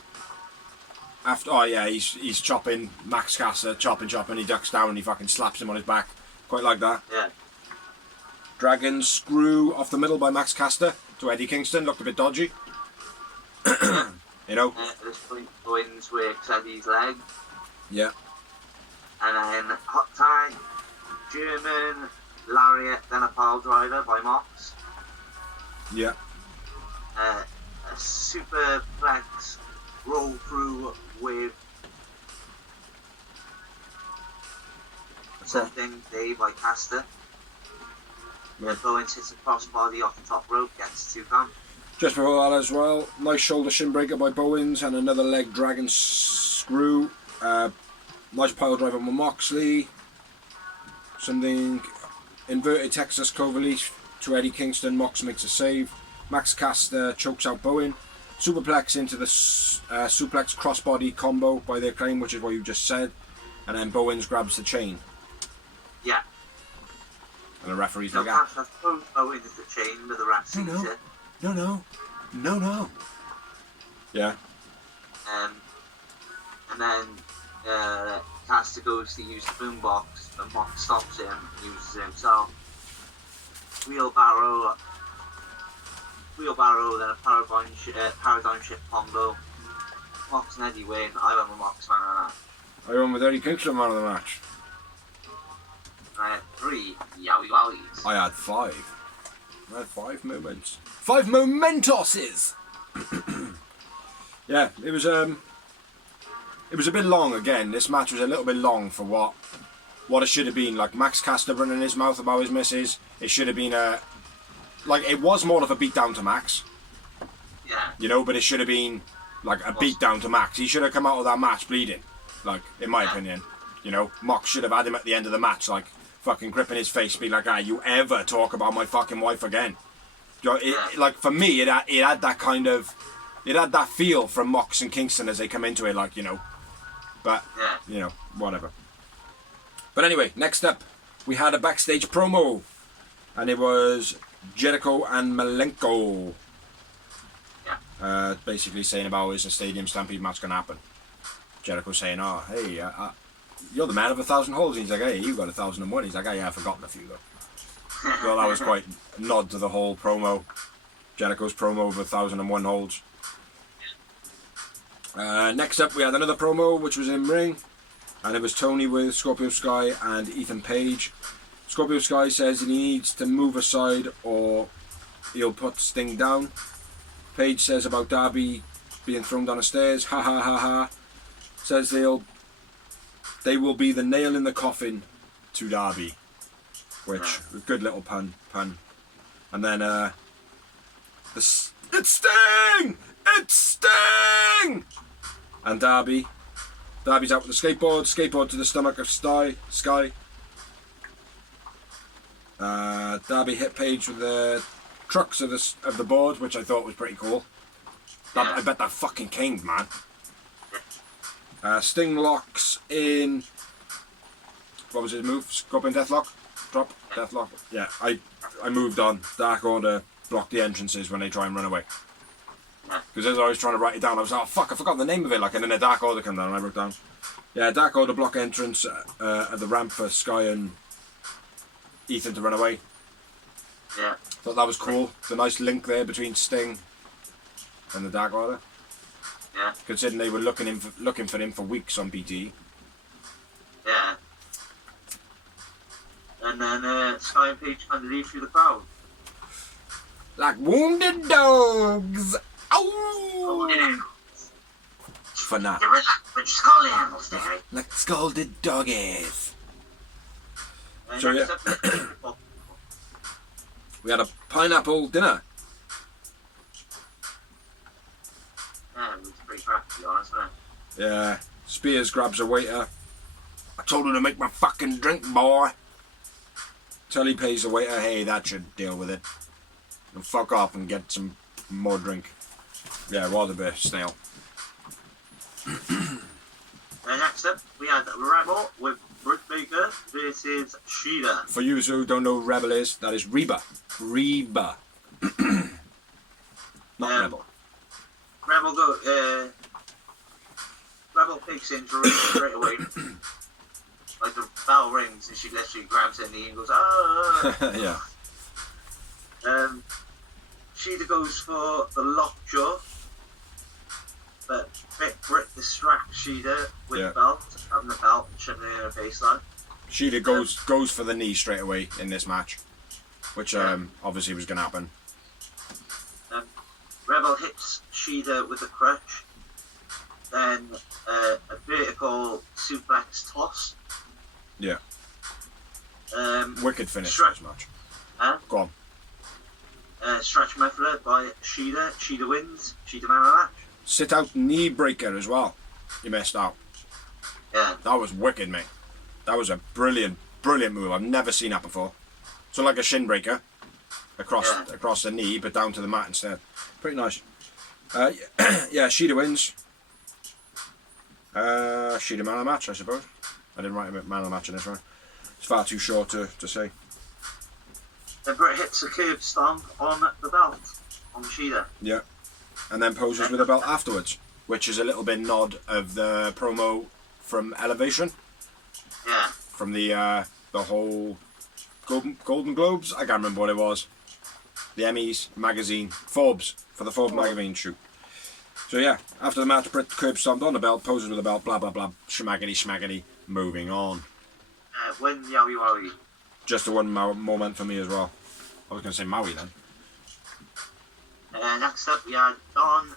After, oh yeah, he's chopping Max Caster, chopping, he ducks down and he fucking slaps him on his back. Quite like that. Yeah. Dragon screw off the middle by Max Caster to Eddie Kingston, looked a bit dodgy. You know? At this point, Bowens works Eddie's leg. Yeah. And then hot tag, German, lariat, then a pile driver by Mox. Yeah. A superplex roll through with something day by Caster. Right. Bowens hits a crossbody off the top rope, gets 2 count. Just before that as well, nice shoulder shin breaker by Bowens and another leg dragon screw. Nice pile driver by Moxley. Something inverted Texas Cloverleaf to Eddie Kingston. Mox makes a save. Max Caster chokes out Bowen. Superplex into the suplex crossbody combo by the Acclaim, which is what you just said. And then Bowens grabs the chain. Yeah. And the referee's No, like, Caster throws Bowens the chain with the ref sees it. No. Yeah. And then Caster goes to use the boombox, but Mox stops him and uses it himself. Wheelbarrow, then a paradigm shift combo. Mox and Eddie win. I went with Mox man on that. I went with Eddie Kingston man of the match. I had 3 yowie wowies. I had 5. I had 5 moments. 5 momentoses! Yeah, it was a bit long again. This match was a little bit long for what it should have been. Like Max Caster running his mouth about his missus. It should have been it was more of a beatdown to Max. Yeah. You know, but it should have been like a beatdown to Max. He should have come out of that match bleeding. Like, in my opinion. You know, Mox should have had him at the end of the match, like, fucking gripping his face, be like, you ever talk about my fucking wife again? You know, like, for me, it had that kind of, it had that feel from Mox and Kingston as they come into it, like, you know. But, you know, whatever. But anyway, next up, we had a backstage promo. And it was Jericho and Malenko. Basically saying about is a stadium stampede match going to happen. Jericho saying, oh, hey, you're the man of 1,000 holds. And he's like, hey, you got 1,001. He's like, oh, yeah, I've forgotten a few, though. Well, that was quite a nod to the whole promo. Jericho's promo of 1,001 holds. Next up, we had another promo, which was in ring. And it was Tony with Scorpio Sky and Ethan Page. Scorpio Sky says he needs to move aside or he'll put Sting down. Page says about Darby being thrown down the stairs. Ha ha ha ha. Says they will be the nail in the coffin to Darby. Which, a good little pun. And then, it's Sting! It's Sting! And Darby's out with the skateboard to the stomach of Sky. Darby hit Page with the trucks of the board, which I thought was pretty cool. I bet that fucking came, man. Sting locks in. What was his move? Scorpion Deathlock? Drop? Deathlock? Yeah, I moved on. Dark Order block the entrances when they try and run away. Because as I was trying to write it down, I was like, oh fuck, I forgot the name of it. Like, and then a Dark Order come down and I wrote down. Yeah, Dark Order block entrance at the ramp for Sky and Ethan to run away. Yeah. Thought that was cool. It's a nice link there between Sting and the Dark Order. Yeah. Considering they were looking for him for weeks on BT. Yeah. And then Sky and Page kind of leave through the crowd. Like wounded dogs. Oh! For now. Like scalded doggies. So yeah. We had a pineapple dinner. Yeah, it was pretty crap to be honest, wasn't it? Yeah. Spears grabs a waiter. I told him to make my fucking drink, boy. Tully pays the waiter, hey, that should deal with it. And fuck off and get some more drink. Yeah, it was a bit stale. Next up, we had Rebel with Britt Baker versus Sheila. For you who don't know who Rebel is, that is Reba. Reba. Not Rebel. Rebel picks in straight away. Like the bell rings and she literally grabs her knee and goes, ah. Yeah. Sheila goes for the lockjaw, but Britt distracts Sheila with the belt, having the belt and shoving it in her baseline. Sheila goes for the knee straight away in this match, which obviously was going to happen. Rebel hits Sheila with a crutch, then a vertical suplex toss. Yeah. Wicked finish to this match. Go on. Stretch muffler by Sheila. Sheila wins. Sheila man of the match. Sit out knee breaker as well. You missed out. Yeah. That was wicked, mate. That was a brilliant move. I've never seen that before. So like a shin breaker across the knee, but down to the mat instead. Pretty nice. Yeah, Sheila wins. Sheila man of the match, I suppose. I didn't write a man of the match in this one. It's far too short to say. Then Britt hits a curb stomp on the belt on Sheila. Yeah. And then poses with a belt afterwards, which is a little bit nod of the promo from Elevation. Yeah. From the whole Golden Globes. I can't remember what it was. The Emmys magazine, Forbes, for the Forbes magazine shoot. So yeah, after the match, Britt curb stomped on the belt, poses with the belt, blah blah blah, schmaggity schmaggity. Moving on. Win Yowie Wowie. Just a one moment for me as well. I was going to say Maui then. Next up we had Don,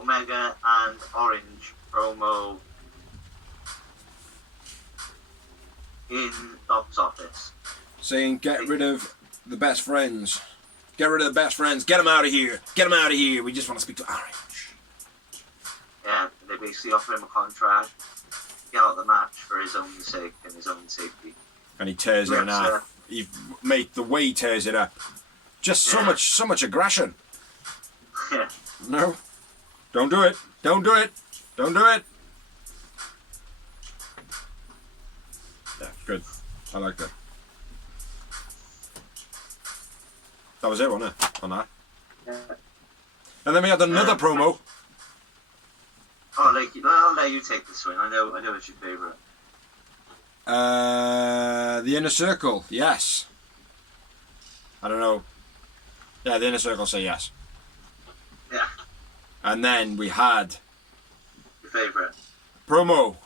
Omega and Orange promo in Doc's office. Saying get rid of the best friends. Get rid of the best friends. Get them out of here. Get them out of here. We just want to speak to Orange. Yeah, they basically offer him a contract. Get out of the match for his own sake and his own safety. And he tears it in half. Mate, the way he tears it up. Just so much aggression. Yeah. No. Don't do it. Don't do it. Don't do it. Yeah, good. I like that. That was it, wasn't it? On that. Yeah. And then we had another promo. I'll let you take this one. I know it's your favourite. The Inner Circle, yes. I don't know. Yeah, the Inner Circle say yes. Yeah. And then we had Your favourite. promo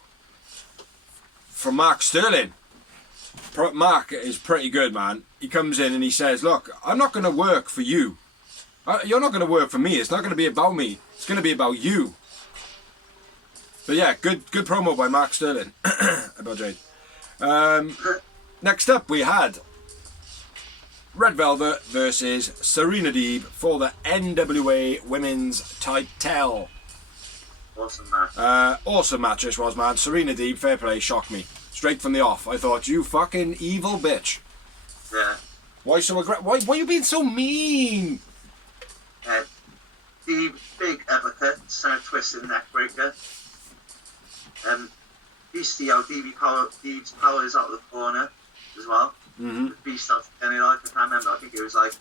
from Mark Sterling. Mark is pretty good, man. He comes in and he says, look, I'm not going to work for you. You're not going to work for me. It's not going to be about me. It's going to be about you. But yeah, good promo by Mark Sterling about Jade. Next up we had Red Velvet versus Serena Dab for the NWA Women's title. Awesome match. Awesome match this was, man. Serena Dab, fair play, shocked me. Straight from the off. I thought, you fucking evil bitch. Yeah. Why so aggressive? Why are you being so mean? The big uppercut, center twisted neck breaker. Beastie how Deeb's power is out of the corner as well. Mm-hmm. The Beast starts getting it like, I can't remember, I think it was like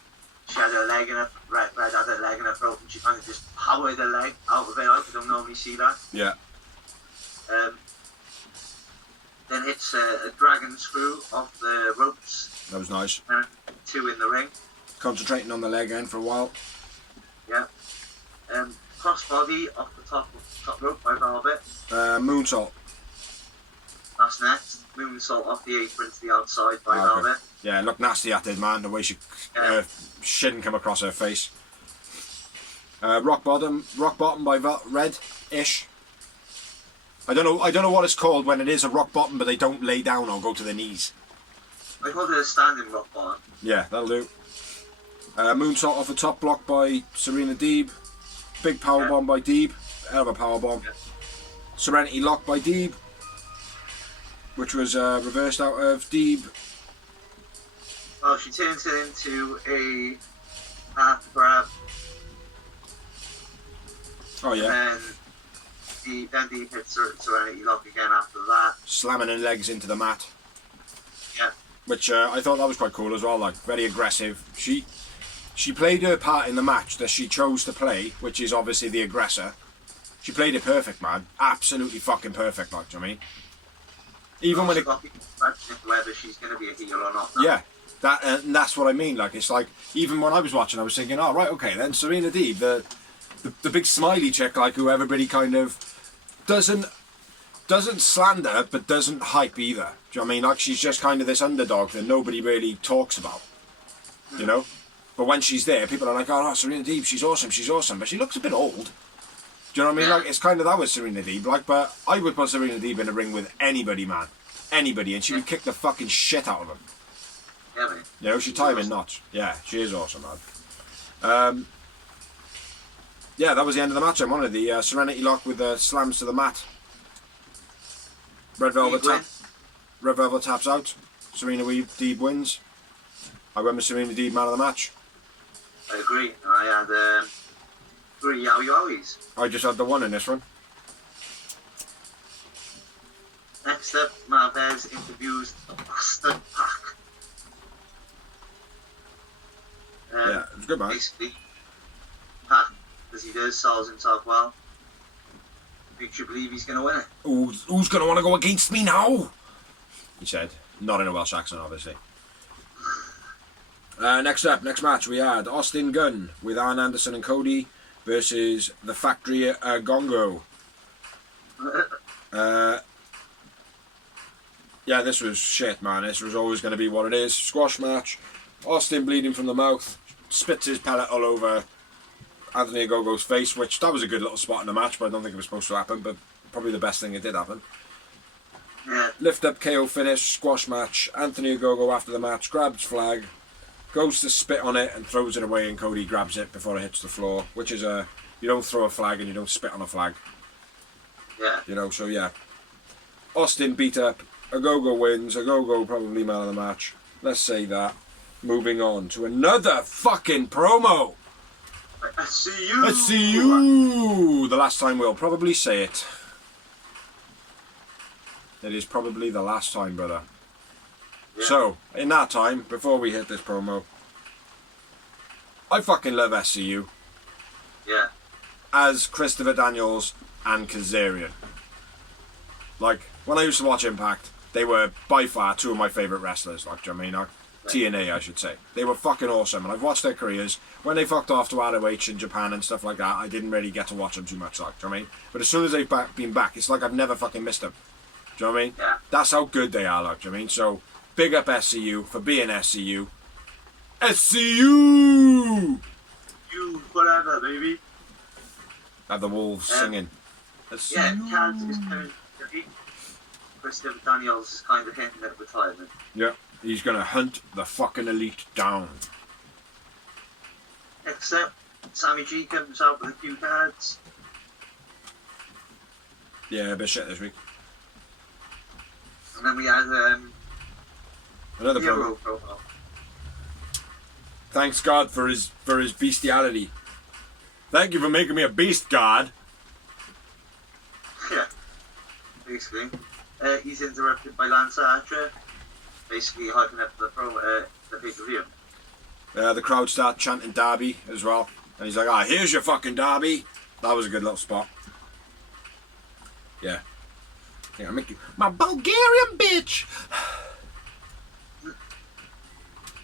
she had her leg in her, Red had her leg in her throat and she kind of just powered her leg out of it, like, I don't normally see that. Yeah. Then hits a dragon screw off the ropes. That was nice. 2 in the ring. Concentrating on the leg end for a while. Yeah. Crossbody off the top rope by Velvet. Moonsault. That's next. Moonsault off the apron to the outside by Velvet. Yeah, it looked nasty at it, man. The way she shin come across her face. Rock bottom by Red-ish. I don't know what it's called when it is a rock bottom, but they don't lay down or go to their knees. I called it a standing rock bottom. Yeah, that'll do. Moonsault off the top block by Serena Dab. Big power bomb by Dab. Hell of a power bomb. Yeah. Serenity lock by Dab, which was reversed out of Dab. Well, she turns it into a half grab. Oh yeah. And then Dab hits Serenity lock again after that. Slamming her legs into the mat. Yeah. Which I thought that was quite cool as well. Like very aggressive. She played her part in the match that she chose to play, which is obviously the aggressor. She played it perfect, man. Absolutely fucking perfect, like, do you know what I mean? Even when it... whether she's going to be a heel or not. No. Yeah, that's what I mean. Like, it's like, even when I was watching, I was thinking, oh, right, okay, then Serena Dab, the big smiley chick, like, who everybody kind of doesn't slander, but doesn't hype either. Do you know what I mean? Like, she's just kind of this underdog that nobody really talks about, you know? But when she's there, people are like, oh, no, Serena Dab, she's awesome. But she looks a bit old. Do you know what I mean? Like, it's kind of that with Serena Dab. Like, but I would put Serena Dab in a ring with anybody, man. Anybody. And she would kick the fucking shit out of them. Yeah, man. You know, she'd tie him in knots. Yeah, she is awesome, man. Yeah, that was the end of the match. I wanted the Serenity lock with the slams to the mat. Red Velvet taps out. Serena Dab wins. I went with Serena Dab man of the match. I agree. I had 3 yowie yowies. I just had the one in this one. Next up, Marvez interviews the Bastard Pack. Yeah, it was good, man. Basically, Pack, as he does, sells himself well. Makes you believe he's going to win it. Who's going to want to go against me now? He said. Not in a Welsh accent, obviously. Next match, we had Austin Gunn with Arn Anderson and Cody versus the Factory Gongo. Yeah, this was shit, man. This was always going to be what it is. Squash match. Austin bleeding from the mouth. Spits his pellet all over Anthony Ogogo's face, which that was a good little spot in the match, but I don't think it was supposed to happen, but probably the best thing it did happen. Yeah. Lift up KO finish, squash match. Anthony Ogogo after the match grabs flag, goes to spit on it and throws it away, and Cody grabs it before it hits the floor, which is you don't throw a flag and you don't spit on a flag. Yeah. You know, so yeah. Austin beat up. Ogogo wins. Ogogo probably man of the match. Let's say that. Moving on to another fucking promo. I see you. I see you. The last time we'll probably say it. It is probably the last time, brother. Yeah. So, in that time, before we hit this promo, I fucking love SCU. Yeah. As Christopher Daniels and Kazarian. Like, when I used to watch Impact, they were by far 2 of my favourite wrestlers. Like, do you know what I mean? Like, TNA, I should say. They were fucking awesome, and I've watched their careers. When they fucked off to ROH in Japan and stuff like that, I didn't really get to watch them too much, like, do you know what I mean? But as soon as they've been back, it's like I've never fucking missed them. Do you know what I mean? Yeah. That's how good they are, like, do you know what I mean? So, big up SCU for being SCU. SCU! You forever, baby. Have the Wolves singing. SCU. Yeah, Kaz is kind of... Christopher Daniels is kind of hinting at retirement. Yeah. He's going to hunt the fucking Elite down. Except Sammy G comes out with a few cards. Yeah, a bit shit this week. And then we had another Hero profile. Thanks God for his bestiality. Thank you for making me a beast, God. Yeah, basically. He's interrupted by Lance Archer, basically hyping up the pay-per-view. The crowd start chanting Derby as well. And he's like, here's your fucking Derby. That was a good little spot. Yeah. Yeah, make you my Bulgarian bitch.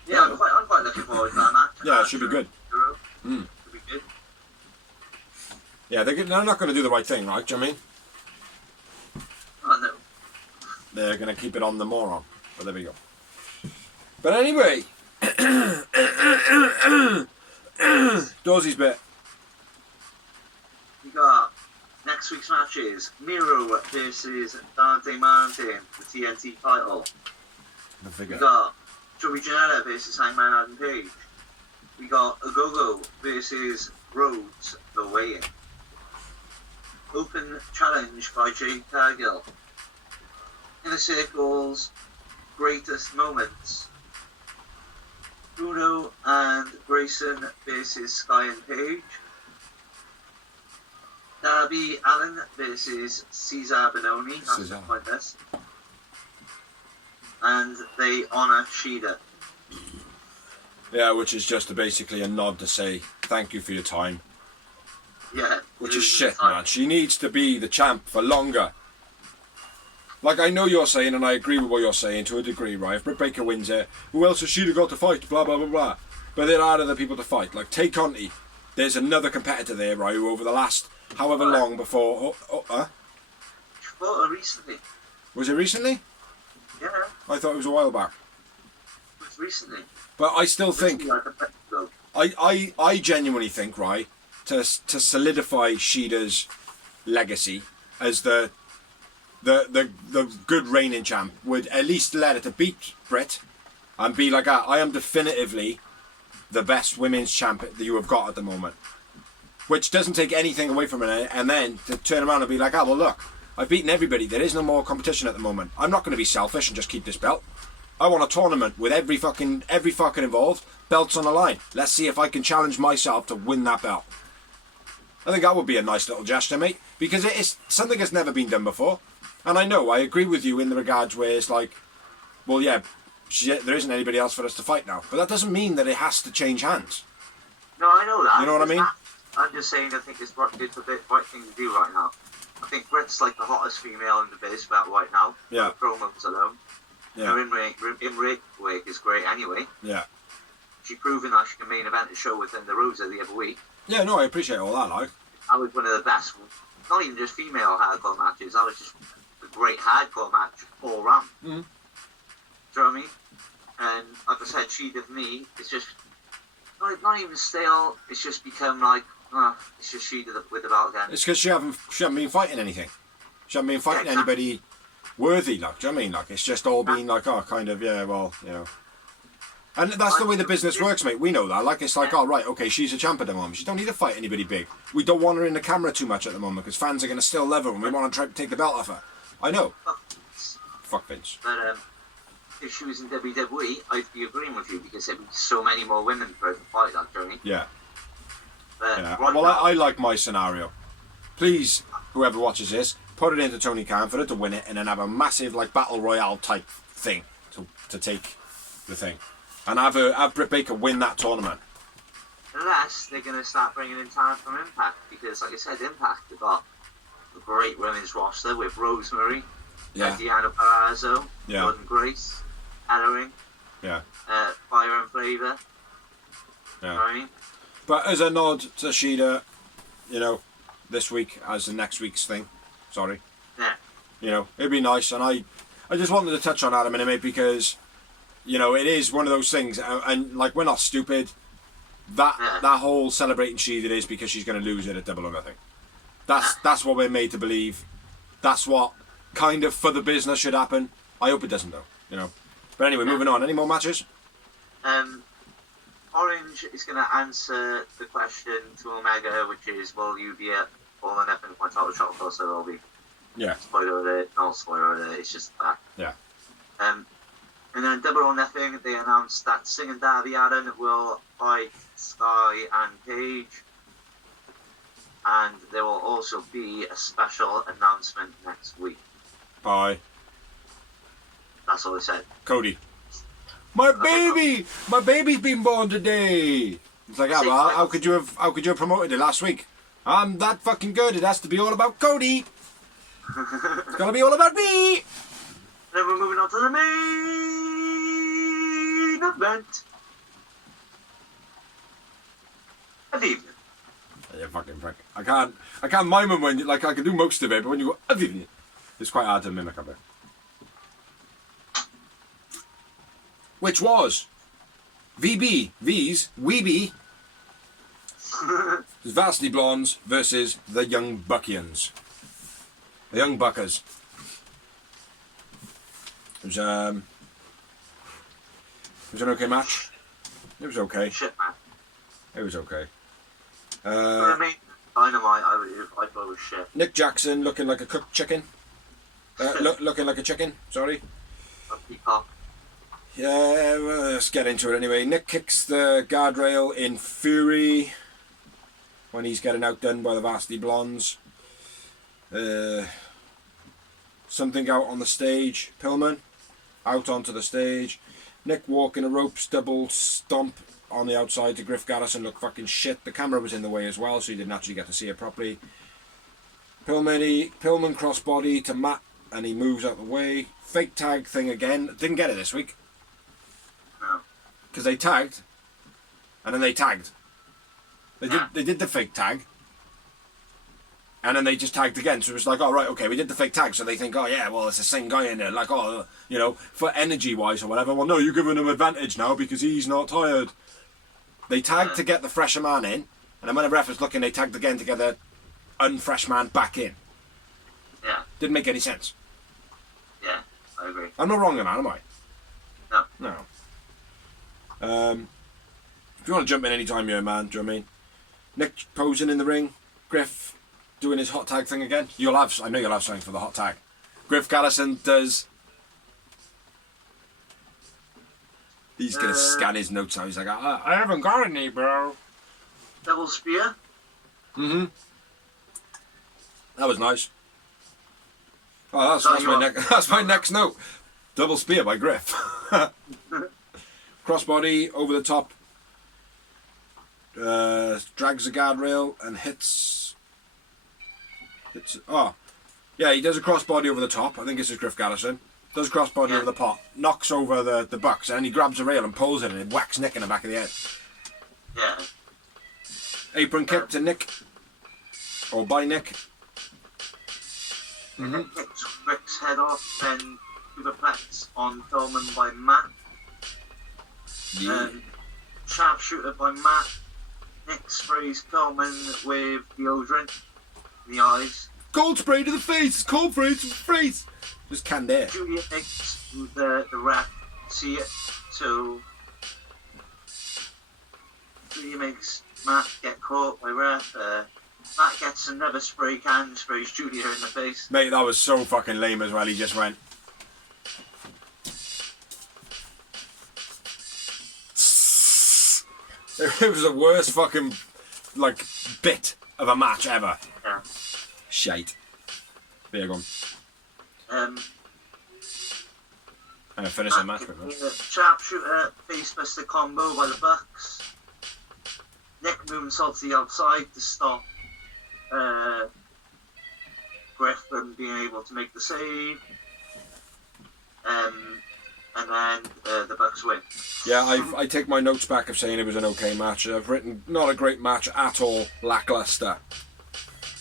Yeah, I'm quite looking forward to that match. Yeah, it should be good. Should be good. Yeah, they're not going to do the right thing, right? Do you know what Oh, no. I mean? They're going to keep it on the moron. But there we go. But anyway. Dawsy's bit. We got next week's matches. Miro versus Dante Martin, the TNT title. The We figure. got Joey Janela versus Hangman Adam Page. We got Ogogo versus Rhodes, the weigh-in. Open challenge by Jade Cargill. Inner Circle's greatest moments. Bruno and Grayson versus Sky and Page. Darby Allen versus Cesar Bononi. That's Cesar. quite best. And they honour Shida. Yeah, which is just basically a nod to say thank you for your time. Yeah. Which is shit, man. She needs to be the champ for longer. Like, I know you're saying, and I agree with what you're saying to a degree, right? If Britt Baker wins it, who else has Shida got to fight? Blah, blah, blah, blah. But there are other people to fight. Like, Tay Conti. There's another competitor there, right, who over the last however long before... She fought her recently. Was it recently? Yeah, I thought it was a while back. it was recently. But I still think... Like a month ago. I genuinely think, right, to solidify Shida's legacy as the good reigning champ would at least let her to beat Britt and be like, I am definitively the best women's champ that you have got at the moment. Which doesn't take anything away from her, and then to turn around and be like, well look, I've beaten everybody, there is no more competition at the moment. I'm not going to be selfish and just keep this belt. I want a tournament with every fucking involved, belts on the line. Let's see if I can challenge myself to win that belt. I think that would be a nice little gesture, mate, because it is something that's never been done before. And I know, I agree with you in the regards where it's like, well, yeah, there isn't anybody else for us to fight now. But that doesn't mean that it has to change hands. No, I know that. You know what I mean? I'm just saying I think it's the right thing to do right now. I think Britt's like the hottest female in the biz about right now. Yeah. Promos alone. Yeah. Her in-ring work is great anyway. Yeah. She's proven that she can main event the show within the Rosa the other week. Yeah, no, I appreciate all that, like. That was one of the best, not even just female hardcore matches, that was just a great hardcore match all round. Mm. Do you know what I mean? And like I said, Shida for me, it's just not even stale, it's just become like, it's just Shida with the belt again. It's because she haven't been fighting anything. She hasn't been fighting anybody worthy, like, do you know what I mean? Like, it's just all been like, kind of, yeah, well, you know. And that's the way the business works, mate. We know that. Like, it's like, right, okay, she's a champ at the moment. She don't need to fight anybody big. We don't want her in the camera too much at the moment because fans are going to still love her and we want to try to take the belt off her. I know. Fuck Vince. But if she was in WWE, I'd be agreeing with you because there'd be so many more women for her to fight that journey. Yeah. But Yeah. right Well, now, I like my scenario. Please, whoever watches this, put it into Tony Khan for her to win it and then have a massive, like, battle royale type thing to take the thing. And have Britt Baker win that tournament. unless they're going to start bringing in talent from Impact, because like I said, Impact, they've got a great women's roster with Rosemary, Diana Parazzo, Jordan Grace, Ellering, Fire and Flavor. Yeah. You know what I mean? But as a nod to Shida, you know, this week as the next week's thing, sorry. Yeah. You know, it'd be nice, and I just wanted to touch on that a minute, mate, because, you know, it is one of those things, and like, we're not stupid. That whole celebrating Shida is because she's going to lose it at Double or Nothing. That's what we're made to believe. That's what kind of for the business should happen. I hope it doesn't, though, you know. But anyway, moving on. Any more matches? Orange is going to answer the question to Omega, which is, will you be at All or Nothing for my title shot? Of course there will be. Yeah. Spoiler alert, not spoiler alert, it's just that. Yeah. And then Double or Nothing, they announced that Singh and Darby Allin will fight Sky and Paige. And there will also be a special announcement next week. Bye. That's all they said. Cody. My baby's been born today. It's like, yeah, well, how could you have promoted it last week? I'm that fucking good. It has to be all about Cody. It's gotta be all about me. Then we're moving on to the main event. Good evening. Yeah, fucking prick. I can't mime them when like I can do most of it, but when you go, it's quite hard to mimic a bit. Which was Weeby Varsity Blondes versus the Young Buckians. The Young Buckers. It was an okay match. It was okay. Shit, man. It was okay. I mean, Dynamite, I thought it was shit. Nick Jackson looking like a cooked chicken. Looking like a chicken, sorry. A peacock. Yeah, well, let's get into it anyway. Nick kicks the guardrail in fury when he's getting outdone by the Varsity Blondes. Something out on the stage. Pillman out onto the stage. Nick walking the ropes, double stomp on the outside to Griff Garrison. Look fucking shit. The camera was in the way as well, so you didn't actually get to see it properly. Pillman crossbody to Matt, and he moves out the way. Fake tag thing again. Didn't get it this week. No. Because they tagged, and then they tagged. They did the fake tag, and then they just tagged again. So it was like, oh right, okay, we did the fake tag. So they think, oh yeah, well it's the same guy in there. Like, oh, you know, for energy wise or whatever. Well, no, you're giving him advantage now because he's not tired. They tagged to get the fresher man in, and then when the ref was looking, they tagged again to get the unfresh man back in. Yeah. Didn't make any sense. Yeah, I agree. I'm not wrong, man, am I? No. No. If you want to jump in any time, you're a man. Do you know what I mean? Nick posing in the ring. Griff doing his hot tag thing again. I know you'll have something for the hot tag. Griff Garrison does. He's gonna scan his notes now. He's like, I haven't got any, bro. Double spear. Mm-hmm. That was nice. Oh, that's my next note. Double spear by Griff. Crossbody over the top. Drags the guardrail and hits. Oh, yeah, he does a crossbody over the top. I think this is Griff Garrison. Does a crossbody over the pot. Knocks over the Bucks, and then he grabs the rail and pulls it, and it whacks Nick in the back of the head. Yeah. Apron kick to Nick. Or by Nick. Mm-hmm. Gets Rick's head off, then superplex on Pillman by Matt. Yeah. Sharpshooter by Matt. Nick sprays Pillman with deodorant in the eyes. Cold spray to the face! Cold spray to the face! Just canned air. Julia makes the ref see it, so Julia makes Matt get caught by ref. Matt gets another spray can, sprays Julia in the face. Mate, that was so fucking lame as well. He just went. It was the worst fucking, like, bit of a match ever. Yeah. Shite. There you go. And finish the match with it. Sharpshooter face buster combo by the Bucks. Nick moonsaults to the outside to stop Griff from being able to make the save. And then the Bucks win. Yeah, I take my notes back of saying it was an okay match. I've written not a great match at all, lackluster.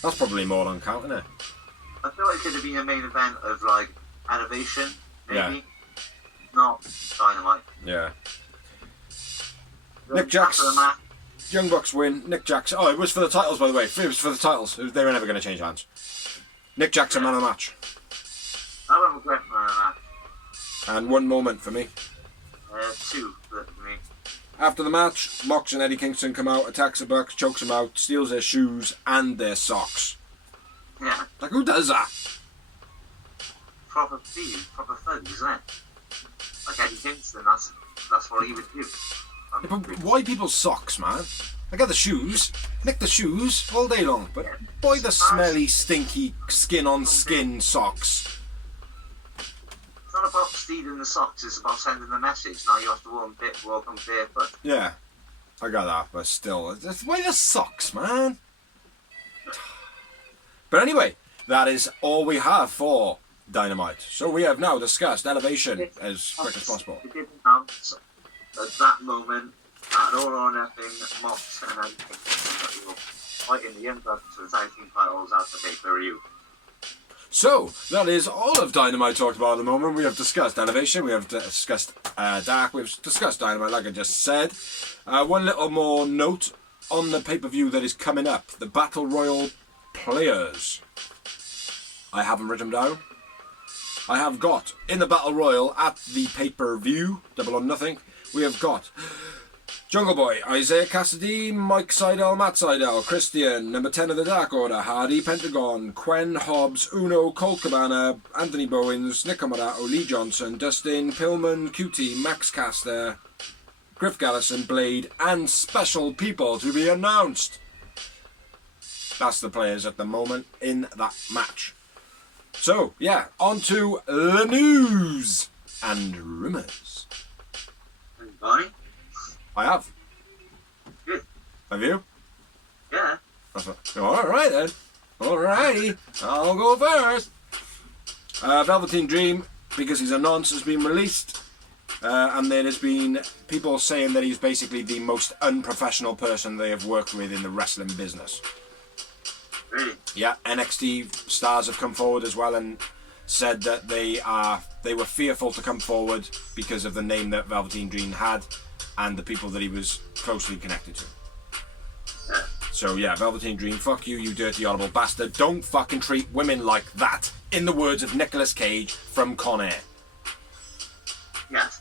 That's probably more on count, isn't it? I feel like it could have been a main event of like Elevation, maybe. Yeah. Not Dynamite. Yeah. Then Nick Jackson. after the match, Young Bucks win. Nick Jackson. Oh, it was for the titles, by the way. It was for the titles. They were never going to change hands. Nick Jackson, man of the match. I went with Griff man of the match. And one moment for me. 2 for me. After the match, Mox and Eddie Kingston come out, attacks the Bucks, chokes them out, steals their shoes and their socks. Yeah. Like, who does that? Proper thieves, proper thugs, isn't it? Like Eddie Kingston, that's what he would do. Yeah, but why people's socks, man? I got the shoes, nick the shoes all day long, but why the smelly, stinky, skin-on-skin socks? It's not about stealing the socks, it's about sending the message. Now you have to walk on barefoot. Yeah, I got that, but still, why the socks, man? But anyway, that is all we have for Dynamite. So we have now discussed Elevation as quick as possible. We didn't announce at that moment that All or Nothing, Mox and everything that we were fighting the impact for the tag team titles at the pay-per-view. So, that is all of Dynamite talked about at the moment. We have discussed Elevation, we have discussed Dark, we've discussed Dynamite like I just said. One little more note on the pay-per-view that is coming up. The Battle Royal players. I haven't written them down. I have got, in the Battle Royal at the pay-per-view, Double or Nothing, we have got Jungle Boy, Isaiah Cassidy, Mike Seidel, Matt Seidel, Christian, number 10 of the Dark Order, Hardy, Pentagon, Quen, Hobbs, Uno, Colt Cabana, Anthony Bowens, Nick Commodato, Lee Johnson, Dustin, Pillman, QT, Max Caster, Griff Gallison, Blade, and special people to be announced. That's the players at the moment in that match. So, yeah, on to the news and rumours. Bonnie? I have. Good. Have you? Yeah. Alright then. Alrighty. I'll go first. Velveteen Dream, because he's a nonce, has been released. And there has been people saying that he's basically the most unprofessional person they have worked with in the wrestling business. Really? Yeah, NXT stars have come forward as well and said that they were fearful to come forward because of the name that Velveteen Dream had and the people that he was closely connected to. Yeah. So yeah, Velveteen Dream, fuck you, you dirty audible bastard. Don't fucking treat women like that, in the words of Nicolas Cage from Con Air. Yes.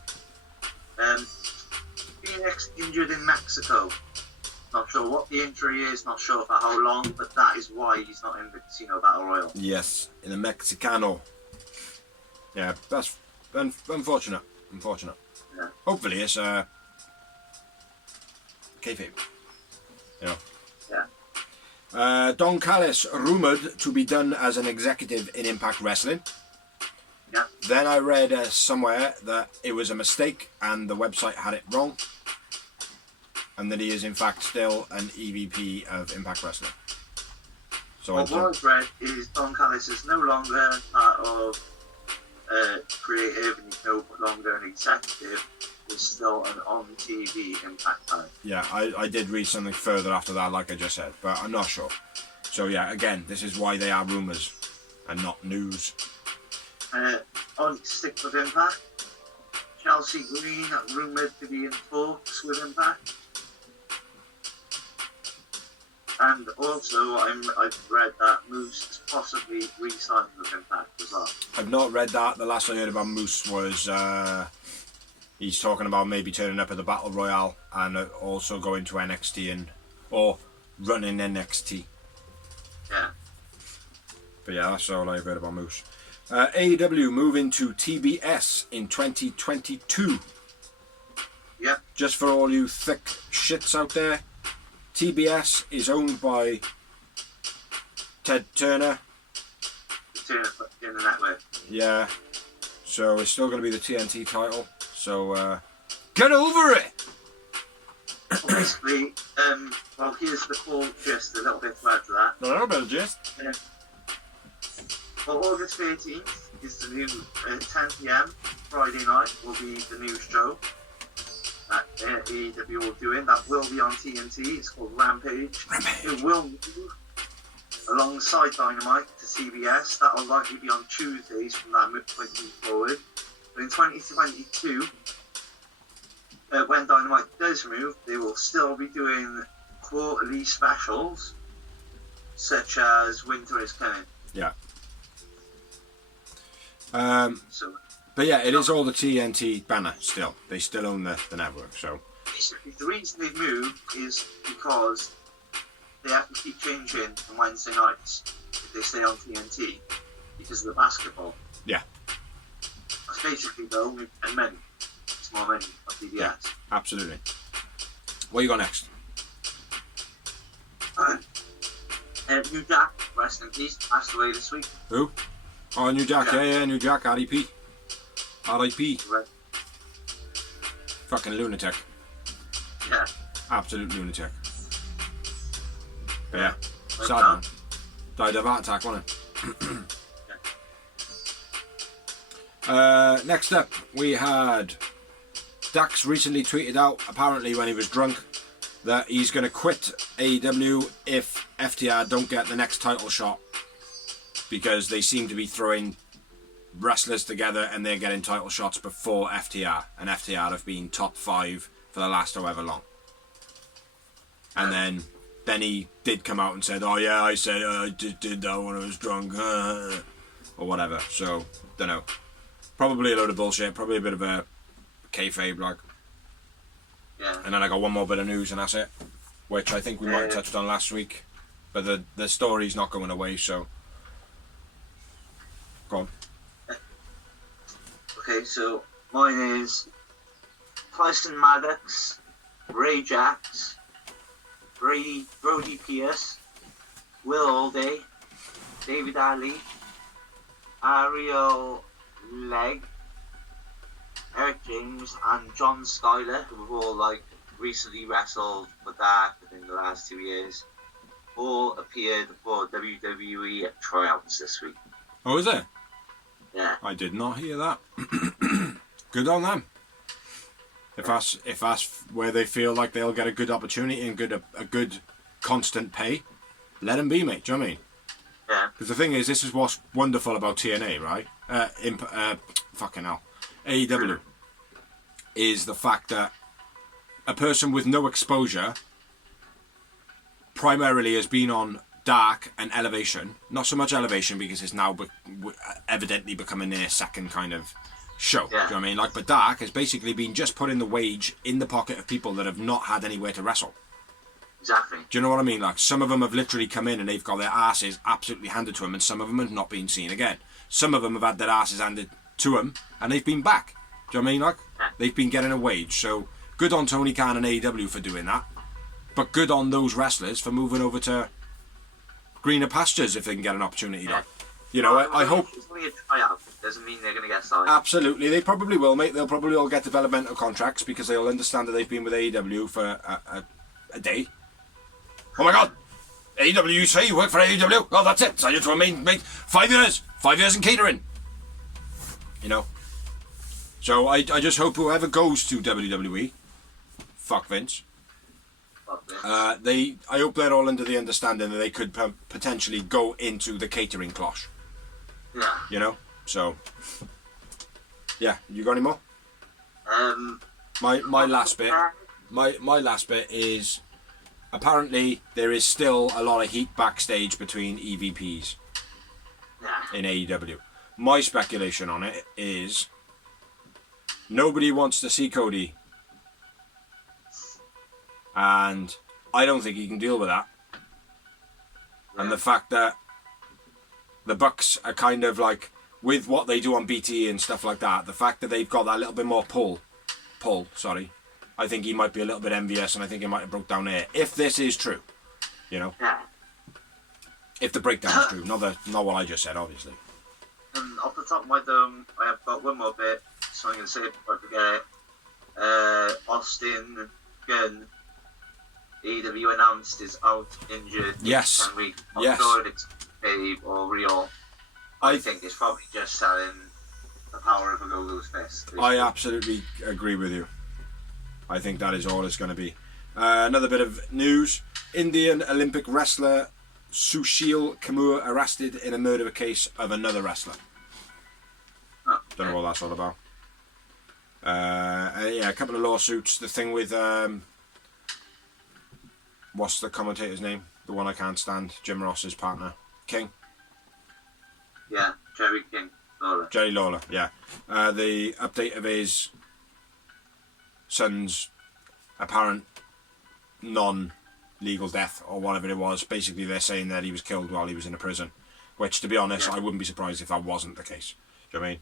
Phoenix injured in Mexico. Not sure what the injury is, not sure for how long, but that is why he's not in the Casino Battle Royal. Yes, in a Mexicano. Yeah, that's unfortunate. Unfortunate. Yeah. Hopefully it's kayfabe. Yeah. Yeah. Don Callis rumoured to be done as an executive in Impact Wrestling. Yeah. Then I read somewhere that it was a mistake and the website had it wrong. And that he is in fact still an EVP of Impact Wrestling. So what was read is Don Callis is no longer part of creative and he's no longer an executive. He's still an on-TV Impact talent. Yeah, I did read something further after that, like I just said, but I'm not sure. So yeah, again, this is why they are rumours and not news. On stick with Impact, Chelsea Green rumoured to be in talks with Impact. And also, I've read that Moose is possibly re-signed with Impact as well. I've not read that. The last I heard about Moose was he's talking about maybe turning up at the Battle Royale and also going to NXT or running NXT. Yeah. But yeah, that's all I've heard about Moose. AEW moving to TBS in 2022. Yeah. Just for all you thick shits out there, TBS is owned by Ted Turner. Turner in the network. Yeah. So it's still going to be the TNT title. So get over it! Well, basically, well, here's the full gist, a little bit to add to that. A little bit of gist. Well, August 13th is the new 10 PM Friday night will be the new show that AEW will do in. That will be on TNT. It's called Rampage. It will move alongside Dynamite to CBS. That will likely be on Tuesdays from that point forward. But in 2022, when Dynamite does move, they will still be doing quarterly specials, such as Winter is Coming. Yeah. But yeah, it is all the TNT banner still. They still own the network, so. Basically, the reason they've moved is because they have to keep changing on Wednesday nights if they stay on TNT because of the basketball. Yeah. That's basically the only, and then some more money on TBS. Yeah, absolutely. What you got next? New Jack, rest in peace, passed away this week. Who? Oh, New Jack, yeah, New Jack, R.I.P. R.I.P. Right. Fucking lunatic. Yeah. Absolute lunatic. But yeah, Right sad now. man. Died of a heart attack, wasn't it? Next up, we had Dax recently tweeted out, apparently when he was drunk, that he's going to quit AEW if FTR don't get the next title shot, because they seem to be throwing wrestlers together and they're getting title shots before FTR, and FTR have been top 5 for the last however long. And then he did come out and said, oh yeah, I said I just did that when I was drunk, or whatever. So, don't know. Probably a load of bullshit, probably a bit of a kayfabe, like. Yeah. And then I got one more bit of news and that's it, which I think we might have touched on last week, but the story's not going away, so go on. Okay, so mine is Tyson Maddox, Ray Jax, Brody Pierce, Will Alday, David Ali, Ariel Legg, Eric James, and John Skyler, who have all like recently wrestled for that within the last 2 years, all appeared for WWE tryouts this week. Oh, is it? Yeah. I did not hear that. Good on them. If that's where they feel like they'll get a good opportunity and a good constant pay, let them be, mate. Do you know what I mean? Yeah. Because the thing is, this is what's wonderful about TNA, right? Fucking hell. AEW is the fact that a person with no exposure primarily has been on Dark and Elevation. Not so much Elevation because it's now evidently becoming their second kind of show. Yeah. Do you know what I mean? Like, but Dark has basically been just putting the wage in the pocket of people that have not had anywhere to wrestle. Exactly. Do you know what I mean? Like, some of them have literally come in and they've got their asses absolutely handed to them, and some of them have not been seen again. Some of them have had their asses handed to them and they've been back. Do you know what I mean? Like, they've been getting a wage. So good on Tony Khan and AEW for doing that, but good on those wrestlers for moving over to greener pastures if they can get an opportunity. Yeah. Like, you know, I hope. It's only a tryout. Doesn't mean they're going to get signed. Absolutely, they probably will, mate. They'll probably all get developmental contracts because they'll understand that they've been with AEW for a day. Oh my God, AEW, you say you work for AEW? Oh, that's it. Sign you to a main 5 years. 5 years in catering. You know. So I just hope whoever goes to WWE, fuck Vince. I hope they're all under the understanding that they could potentially go into the catering cloche. Yeah. You know. So. Yeah. You got any more? My last bit. My last bit is, apparently there is still a lot of heat backstage between EVPs in AEW. My speculation on it is nobody wants to see Cody, and I don't think he can deal with that. And the fact that the Bucks are kind of like, with what they do on BTE and stuff like that, the fact that they've got that little bit more pull, I think he might be a little bit envious, and I think he might have broke down there. If this is true, you know. Yeah. If the breakdown is true, not what I just said, obviously. And off the top of my dome, I have got one more bit, so I'm going to say it before I forget. Austin Gunn, AEW announced is out injured. Yes. 10 weeks. Yes. I'm sure it's fake or real. I think it's probably just selling the power of a go-go's fist. I absolutely agree with you. I think that is all it's going to be. Another bit of news. Indian Olympic wrestler Sushil Kapoor arrested in a murder case of another wrestler. Oh, Don't know what that's all about. Yeah, a couple of lawsuits. The thing with what's the commentator's name? The one I can't stand. Jim Ross's partner, King. Yeah, Jerry King Lawler. Jerry Lawler. Yeah. The update of his son's apparent non-legal death or whatever it was. Basically, they're saying that he was killed while he was in a prison, which, to be honest, I wouldn't be surprised if that wasn't the case. Do you know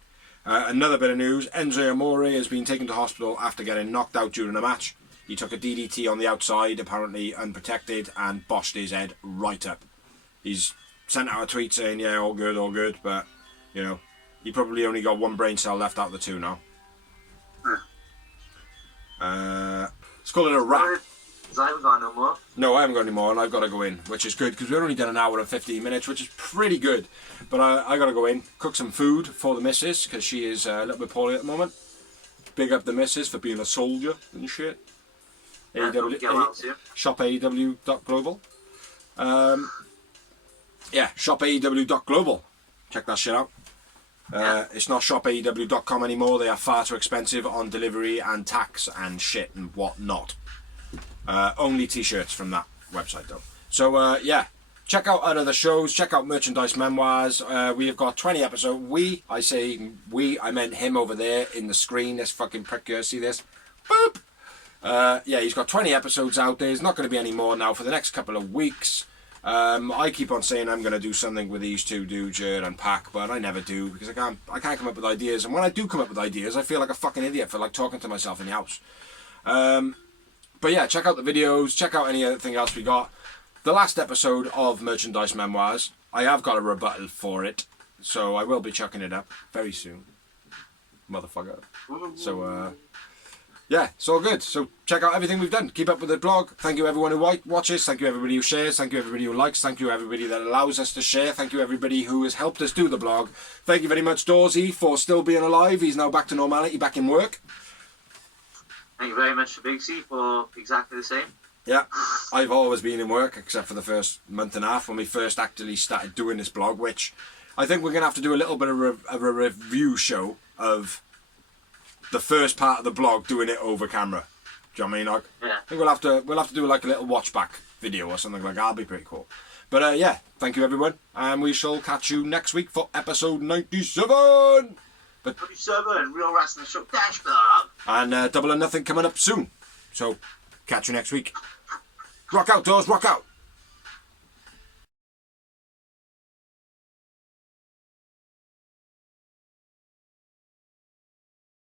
what Another bit of news, Enzo Amore has been taken to hospital after getting knocked out during a match. He took a DDT on the outside, apparently unprotected, and boshed his head right up. He's sent out a tweet saying, yeah, all good, but, you know, he probably only got one brain cell left out of the two now. Let's call it a wrap. I haven't got no more. No, I haven't got any more, and I've got to go in, which is good, because we've only done an hour and 15 minutes, which is pretty good. But I got to go in, cook some food for the missus, because she is a little bit poorly at the moment. Big up the missus for being a soldier and shit. Yeah, Shop AEW.global. Yeah, shop AEW.global. Check that shit out. It's not shopaew.com anymore. They are far too expensive on delivery and tax and shit and whatnot. Only t-shirts from that website though. So yeah, check out our other shows. Check out Merchandise Memoirs. We have got 20 episodes. I say we, I meant him over there in the screen. This fucking prick here. See this? Boop. Yeah, he's got 20 episodes out. There's not going to be any more now for the next couple of weeks. I keep on saying I'm going to do something with these two dudes here and Pack, but I never do because I can't come up with ideas. And when I do come up with ideas, I feel like a fucking idiot for like talking to myself in the house. But yeah, check out the videos. Check out anything else we got. The last episode of Merchandise Memoirs, I have got a rebuttal for it, so I will be chucking it up very soon, motherfucker. So yeah, it's all good. So check out everything we've done. Keep up with the blog. Thank you everyone who watches. Thank you everybody who shares. Thank you everybody who likes. Thank you everybody that allows us to share. Thank you everybody who has helped us do the blog. Thank you very much Dawsey for still being alive. He's now back to normality, back in work. Thank you very much to Big C for exactly the same. Yeah, I've always been in work except for the first month and a half when we first actually started doing this blog, which I think we're going to have to do a little bit of a review show of the first part of the blog, doing it over camera. Do you know what I mean? Like, yeah. I think we'll have to do like a little watch back video or something like that. That'll be pretty cool. But yeah, thank you everyone, and we shall catch you next week for episode 97. But 97, Real Wrestling Show Dash Blog. And Double or Nothing coming up soon. So catch you next week. Rock out, Doors, rock out.